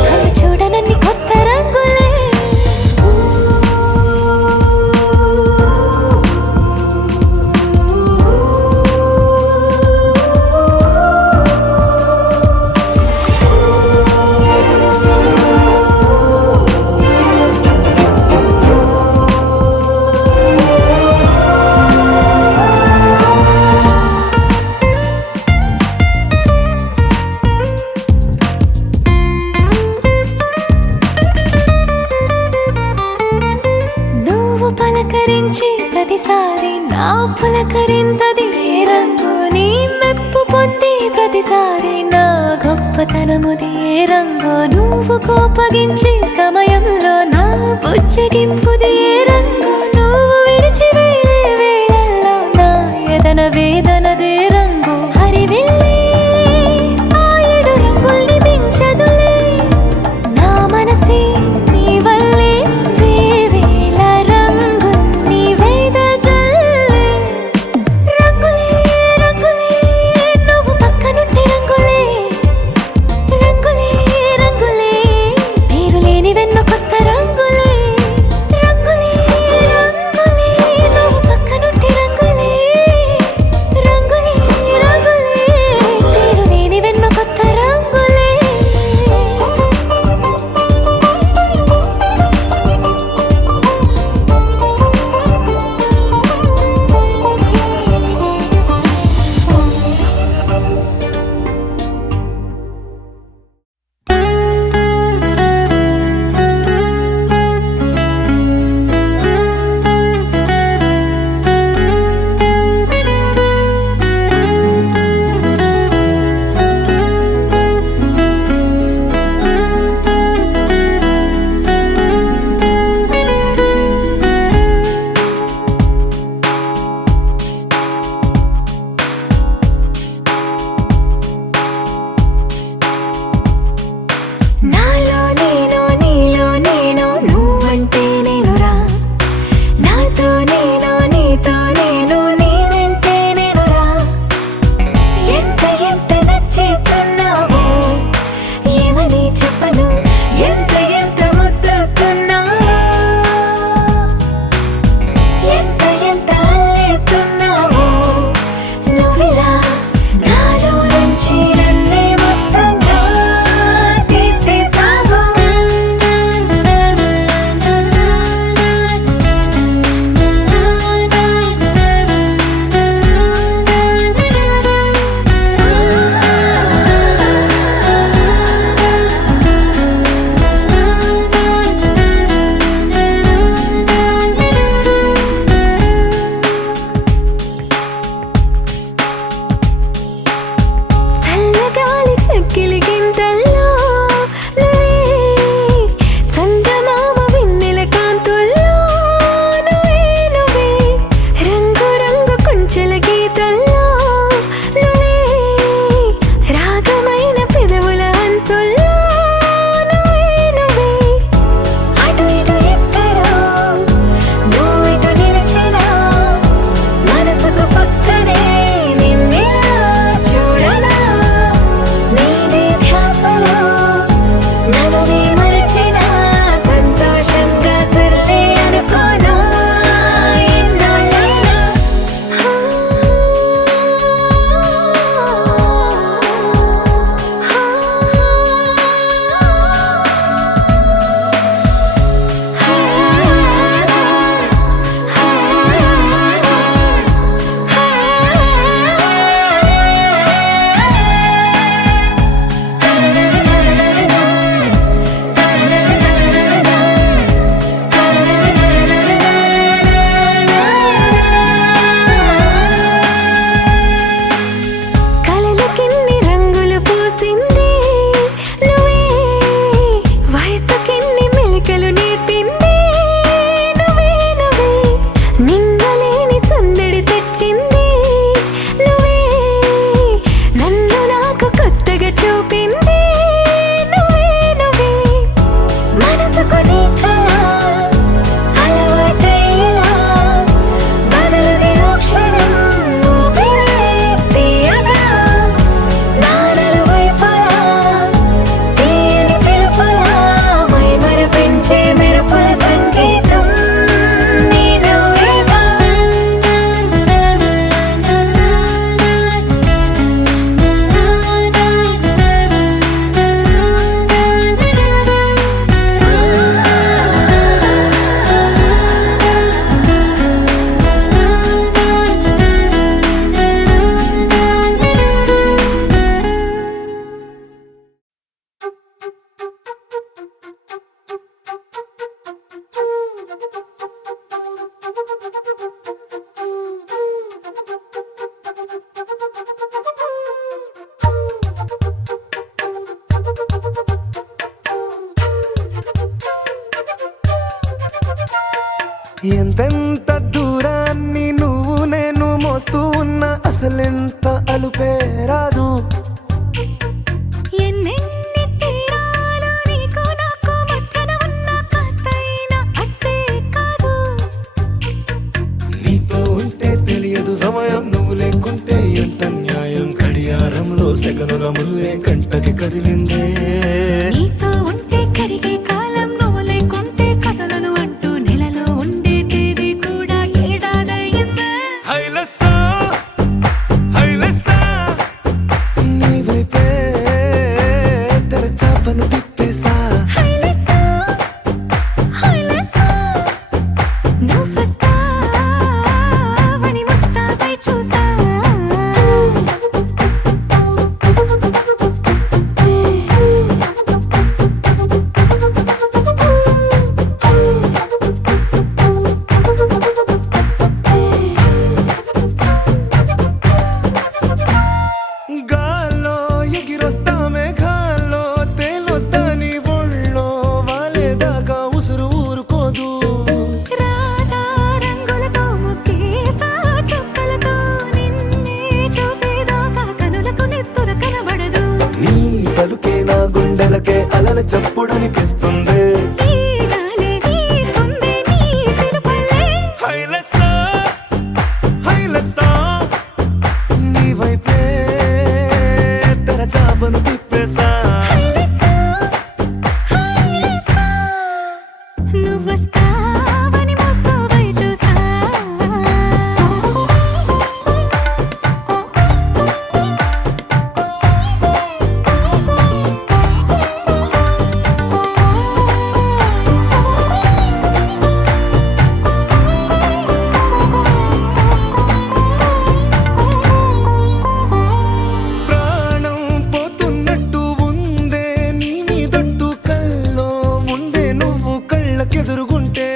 కన్ను చూడనన్ని కొత్త రంగులే నువ్వు పలకరించి ప్రతిసారి నా పులకరింతది ఏ రంగు నీ మెప్పు పొంది ప్రతిసారి నా గొప్పతనముది ఏ రంగు నువ్వు కోపగించి సమయంలో నా బుజ్జగింపుది ఏ రంగు నువ్వు విడిచి వెళ్ళే వేళల్లో నా ఎదన వేదనదే రంగు హరివిల్లే ఆ ఏడు రంగుల్ని మించదులే నా మనసే నీ వల్లే వేవేల రంగుల్ని వెదజల్లే రంగులే రంగులే నువ్వు పక్కనుంటే రంగులే రంగులే రంగులే పేరు లేని వెన్నో కొత్త రంగులే రంగులే రంగులే నువ్వు పక్కనుంటే రంగులే రంగులే ఎంతెంత దూరాన్ని నువ్వు నేను మోస్తూ ఉన్నా అసలెంత అలుపే రాదు. ఎన్నెన్ని తీరాలు నీకు నాకు మధ్యన ఉన్న కాస్తైనా అట్టే కాదు. నీతో ఉంటే తెలియదు సమయం, నువ్వు లేకుంటే ఎంత న్యాయం. గడియారంలో సెకనుల ముల్లే కంటకి కదిలిందే. నీతో ఉంటే కరిగే కాలం, నువ్వు లేకుంటే కథలను అంటూ నెలలో ఉండే తేదీ కూడా ఏడాదయ్యిందే. హైలెస్సా హైలెస్సా నీ వైపే తెరచాపను తిప్పేసా. హైలెస్సా హైలెస్సా నువ్వొస్తావని ముస్తాబై చూసా. గాల్లో ఎగిరొస్తా మేఘాల్లో తేలొస్తా నీ ఒళ్ళో వాలేదాకా ఉసురు ఊరుకోదు. రాజా రంగులతో ముక్కేసా చుక్కలతో నిన్నే చూసేదాకా కనులకు నెత్తుర కనబడదు. నీ పలుకే నా గుండెలకే అలల చప్పుడనిపిస్తుంది. ఈ గాలే వీస్తుంది నీ పిలుపులే. హైలెస్సా హైలెస్సా నీ వైపే తెరచాపను తిప్పేసా. హైలెస్సా హైలెస్సా నువ్వొస్తావని ముస్తాబై చూసా. ప్రాణం పోతున్నట్టు ఉందే నీ మీదొట్టు, కల్లో ఉండే నువ్వు కళ్ళకెదురుగుంటే.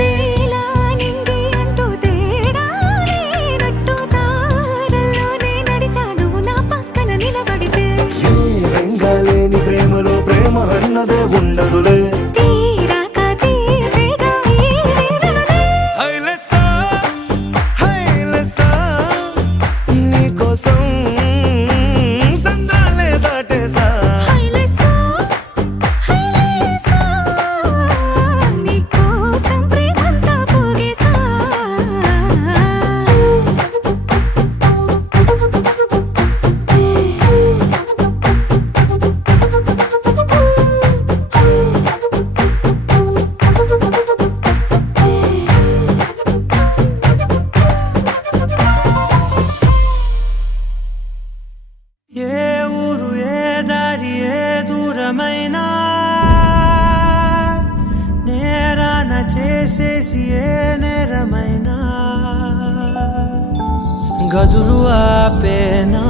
నేలా నింగి అంటూ తేడా లేనట్టు తారల్లోనే నడిచా నువ్వు నా పక్కన నిలబడితే. ఏ వెంగాలేని ప్రేమలో ప్రేమ అన్నదే ఉండదులే. తీరాక తీరేగా ఈ వేదనలే. హైలెస్సా హైలెస్సా నీకోసం సంద్రాలే దాటేసా. హైలెస్సా హైలెస్సా నీకోసం ప్రేమంతా పోగేసా. ఏ ఊరు ఏ దారి ఏ దూరమైనా నేరాన చేసేసి ఏ నేరమైనా గదులు ఆపేనా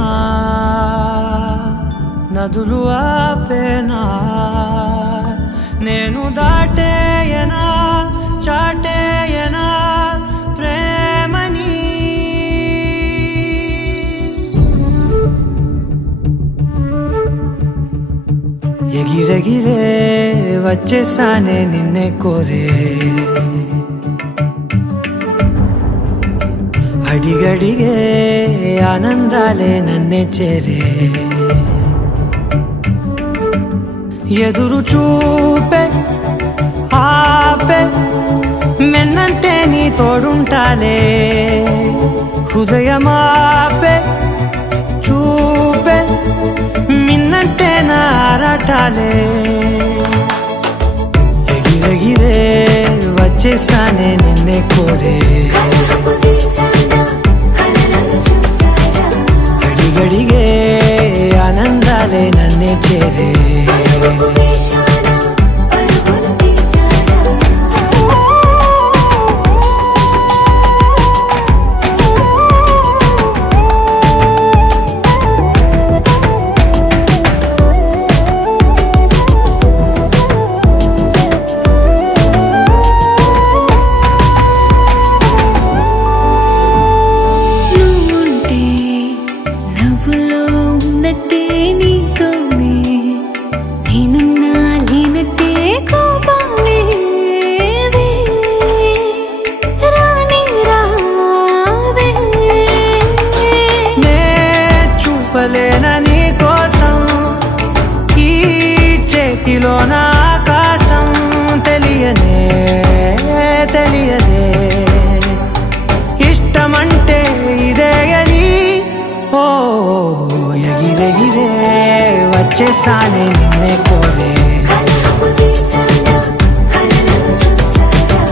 నదులు ఆపేనా నేను దాటేయనా చాటేయనా ప్రేమని. ఎగిరెగిరే వచ్చేసానే నిన్నే కోరే, అడిగడిగే ఆనందాలే నన్నే చేరే. ఎదురు చూపే ఆపే వెన్నంటే నీ తోడుంటాలే. హృదయమాపే చూపే మిన్నంటే నా ఆరాటాలే. ఎగిరెగిరే వచ్చేసానే నిన్నే కోరే, కలలకు తీసానా కలలను చూసారా. అడిగడిగే ఆనందాలే నన్నే చేరే. అడుగు వేశానా అడుగును తీసారా. నువ్వుంటే నవ్వులో ఉన్నట్టే నీతోనే నేనున్నా నీలోన ఆకాశం తెలియదే తెలియదే ఇష్టమంటే ఇదే అని ఓ ఎగిరెగిరే వచ్చేసానే నిన్నే కోరే కలహపు తీసానా కలలను చూసారా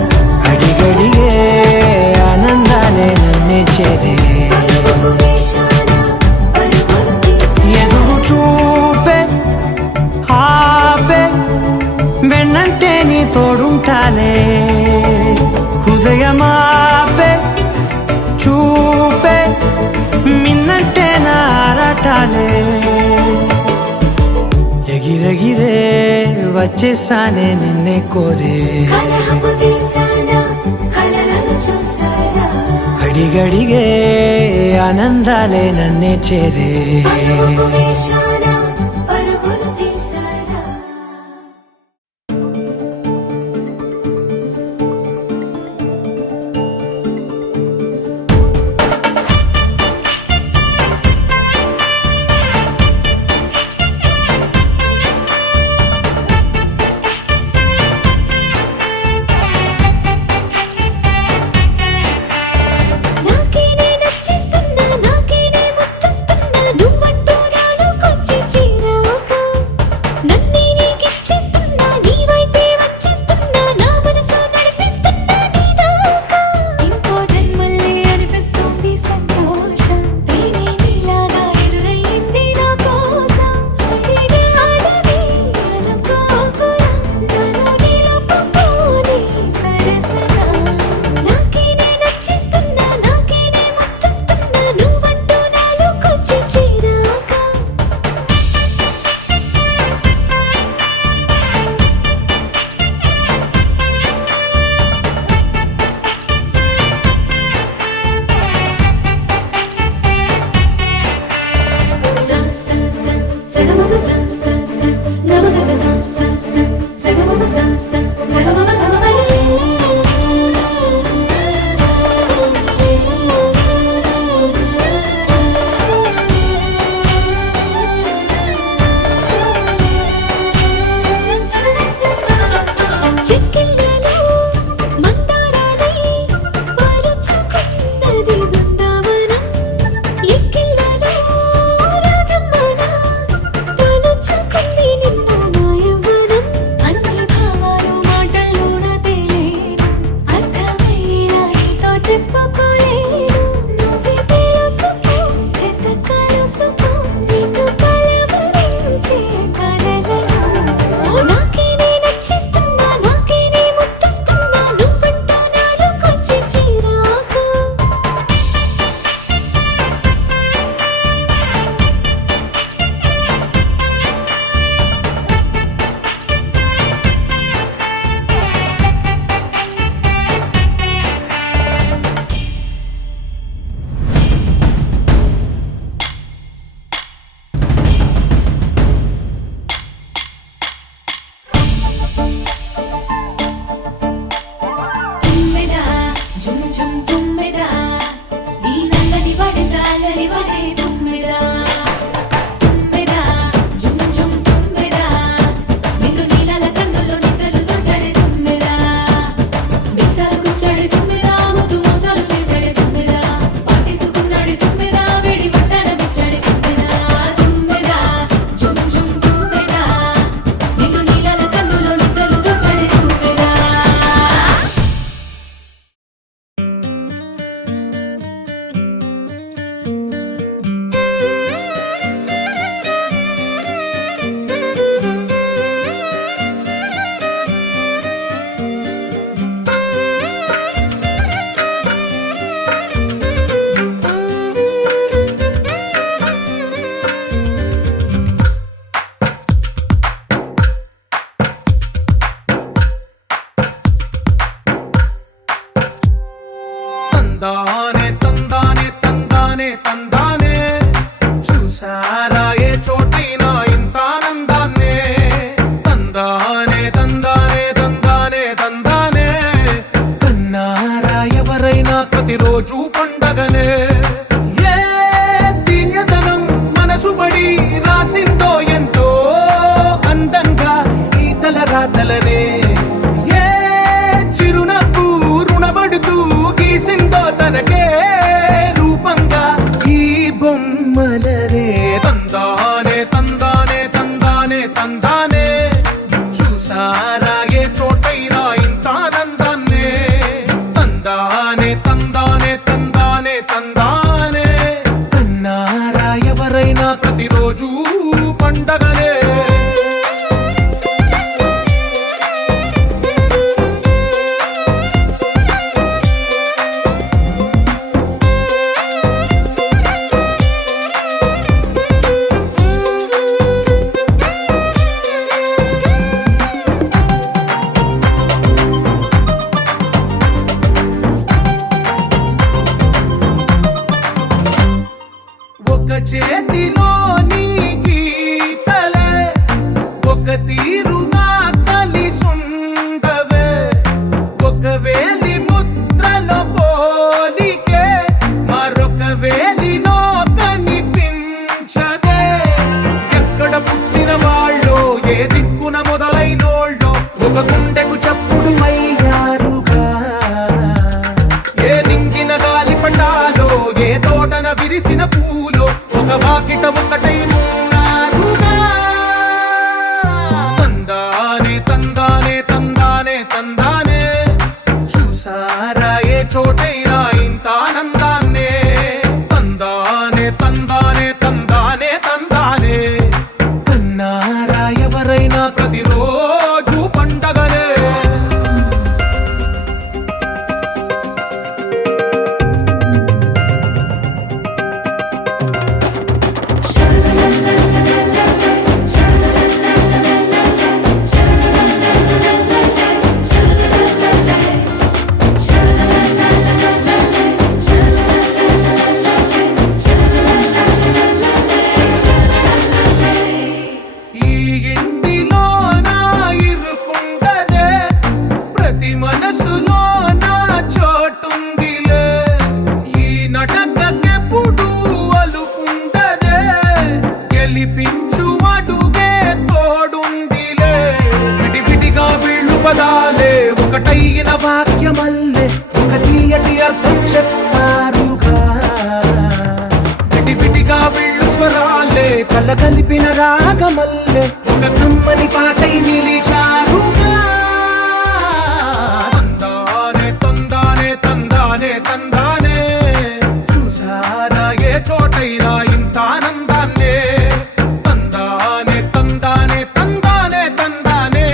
అడిగడిగే ఆనందాలే నన్నే చేరే పరుగు వేశానా పరుగులు తీసా ఎదురు చూపే ఆపే వెన్నంటే నీ తోడుంటాలే హృదయమాపే చూపే మిన్నంటే నారాటాలే ఎగిరెగిరే వచ్చేసానే నిన్నే కోరే కలహపు తీసానా కలలను చూసారా అడిగడిగే ఆనందాలే నన్నే చేరే పరుగు వేశానా పరుగులు తీసారా నాకేనే నచ్చిస్తున్నా నాకేనే ముద్దస్తున్నా నువ్వంటూ నాలోకొచ్చి చేరాక నన్నే నీకిచ్చేస్తున్నా నీ వైపే వచ్చేస్తున్నా నా మనసు నడిపిస్తున్నా నీ దాకా ఇంకో జన్మల్లే అనిపిస్తుంది సంతోషం ప్రేమే నీలాగా ఎదురయ్యింది నా కోసం అడిగాడని అనుకోకురా నన్ను నిలుపుకోని సరసగా నాకేనే నచ్చిస్తున్నా నాకేనే ముద్దస్తున్నా నువ్వంటూ నాలోకొచ్చి చేరాక sa sa sa sa ga ma ma sa sa sa ga ma ga sa sa sa sa sa ga ma ma sa sa sa ga ma ma ga ma ma చెక్కిళ్ళలో మందారాలై పాలుచుకున్నది Brindavanam ఎక్కిళ్ళలో రాధమ్మన తలుచుకుంది నిన్ను నా యవ్వనం అన్ని భావాలు మాటల్లోన తేలేదు అర్థమయ్యేలా నీతో చెప్పుకోలేదు నువ్వే తెలుసుకో చేత కలుసుకో నిన్ను కలవరించే కలలలో నాకేనే నచ్చిస్తున్నా నాకేనే ముద్దస్తున్నా నువ్వంటూ నాలోకొచ్చి చేరాక తుమ్మెదా జుమ్ జుమ్ తుమ్మెదా ఈ నల్లని వడగాలని వడే తుమ్మెదా తుమ్మెదా జుమ్ జుమ్ తుమ్మెదా నిన్ను నీలాల కన్నుల్లో నిద్రలు దోచాడే తుమ్మెదా మిక్సాలు గుచ్చాడే తుమ్మెదా ముద్దు మోసాలు చేశాడే తుమ్మెదా పాటేసుకున్నాడే తుమ్మెదా వేడి పట్టాడ బిచ్చాడే తుమ్మెదా తుమ్మెదా జుమ్ జుమ్ తుమ్మెదా నిన్ను నీలాల కన్నుల్లో నిద్రలు దోచాడే తుమ్మెదా తందానే తందానే తందానే తందానే చూసారా ఏ చోటైనా ఇంత ఆనందాన్నే తందానే తందానే తందానే తందానే కన్నారా ఎవరైనా ప్రతిరోజు పండగనే ఏ తీయదనం మనసు పడి రాసిందో ఎంతో అందంగా ఈ ప్రతిరోజు పండగనే. ఒక చేతిలో నీ గీతలే ఒక తీరుగా కలిసుండవే, ఒక వేలి ముద్రలో పోలికే మరొక వేలిలో కనిపించదే. ఎక్కడ పుట్టిన వాళ్ళో ఏ దిక్కున మొదలైనోళ్ళో ఒక గుండెకు చప్పుడు అయ్యారుగా. ఏ దింగిన గాలి పటాలో ఏ తోటన విరిసిన పూలో ఒక వాకిట ఒకటై ఉన్నారుగా. తందానే తందానే తందానే తందానే, చూసారా ఏ చోటైనా ఇంత ఆనందాన్నే. తందానే తందానే తందానే తందానే, కన్నారా ఎవరైనా ప్రతిరోజు పండగనే. ఈ ఇంటిలో నా ఇరుకుండదే, ప్రతి మనసులో నా చోటుందిలే. ఈ నటకెప్పుడు అలుకుండదే, గెలిపించు అడుగే తోడుందిలే. విడివిడిగా వీళ్ళు పదాలే ఒకటైన వాక్యమల్లే ఒక తీయటి అర్థం చెప్పారుగా. విడివిడిగా వీళ్ళు స్వరాలే కల కలిపిన రాగమల్లే ఒక కమ్మని పాటై నిలిచారుగా. తందానే తందానే తందానే తందానే, చూసారా ఏ చోటైనా ఇంత ఆనందాన్నే. తందానే తందానే తందానే తందానే,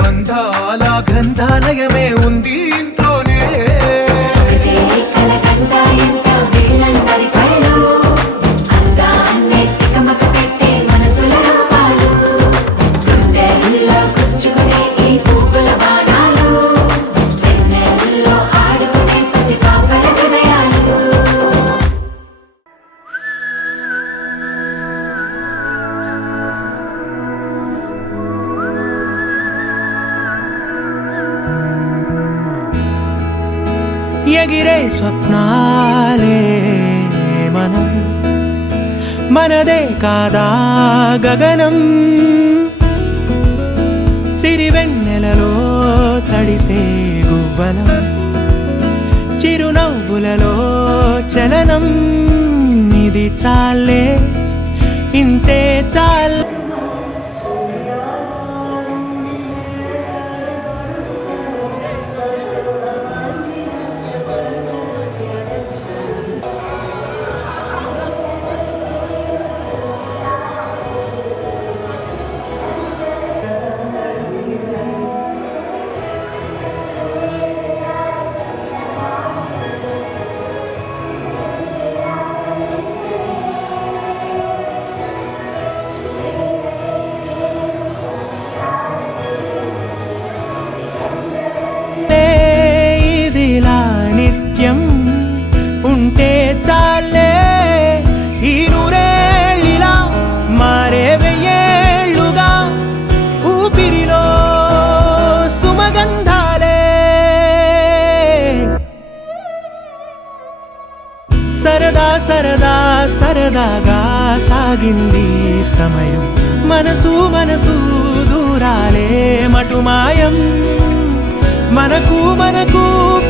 బంధాల గ్రంథాలయమే ఉంది ఇంట్లోనే. ఒకటే కలగంట ఎంత వీళ్ళందరి కళ్ళు, అందాన్నే తికమక పెట్టే మనసుల రూపాలు, గుండెల్లో గుచ్చుకునే ఈ పువ్వుల బాణాలు, వెన్నెల్లో ఆడుకునే పసిపాపల హృదయాలు. ఎగిరే స్వప్నాలే మనం, మనదే కాదా గగనం. సిరివెన్నెలలో తడిసే గువ్వలం, చిరునవ్వులలో చలనం. ఇది చాలే ఇంతే చాలే. ఇదిలా నిత్యం ఉంటే చాలే, ఈ నూరేళ్ళిలా మారే వెయ్యేళ్ళుగా ఊపిరిలో సుమగంధాలే. సరదా సరదా సరదాగా సాగింది సమయం, మనసు మనసు దూరాలే మటుమాయం. మనకు మనకు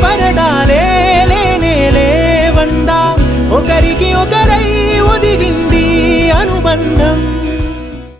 పరదాలే లేనే లేవందా, ఒకరికి ఒకరై ఒదిగింది అనుబంధం.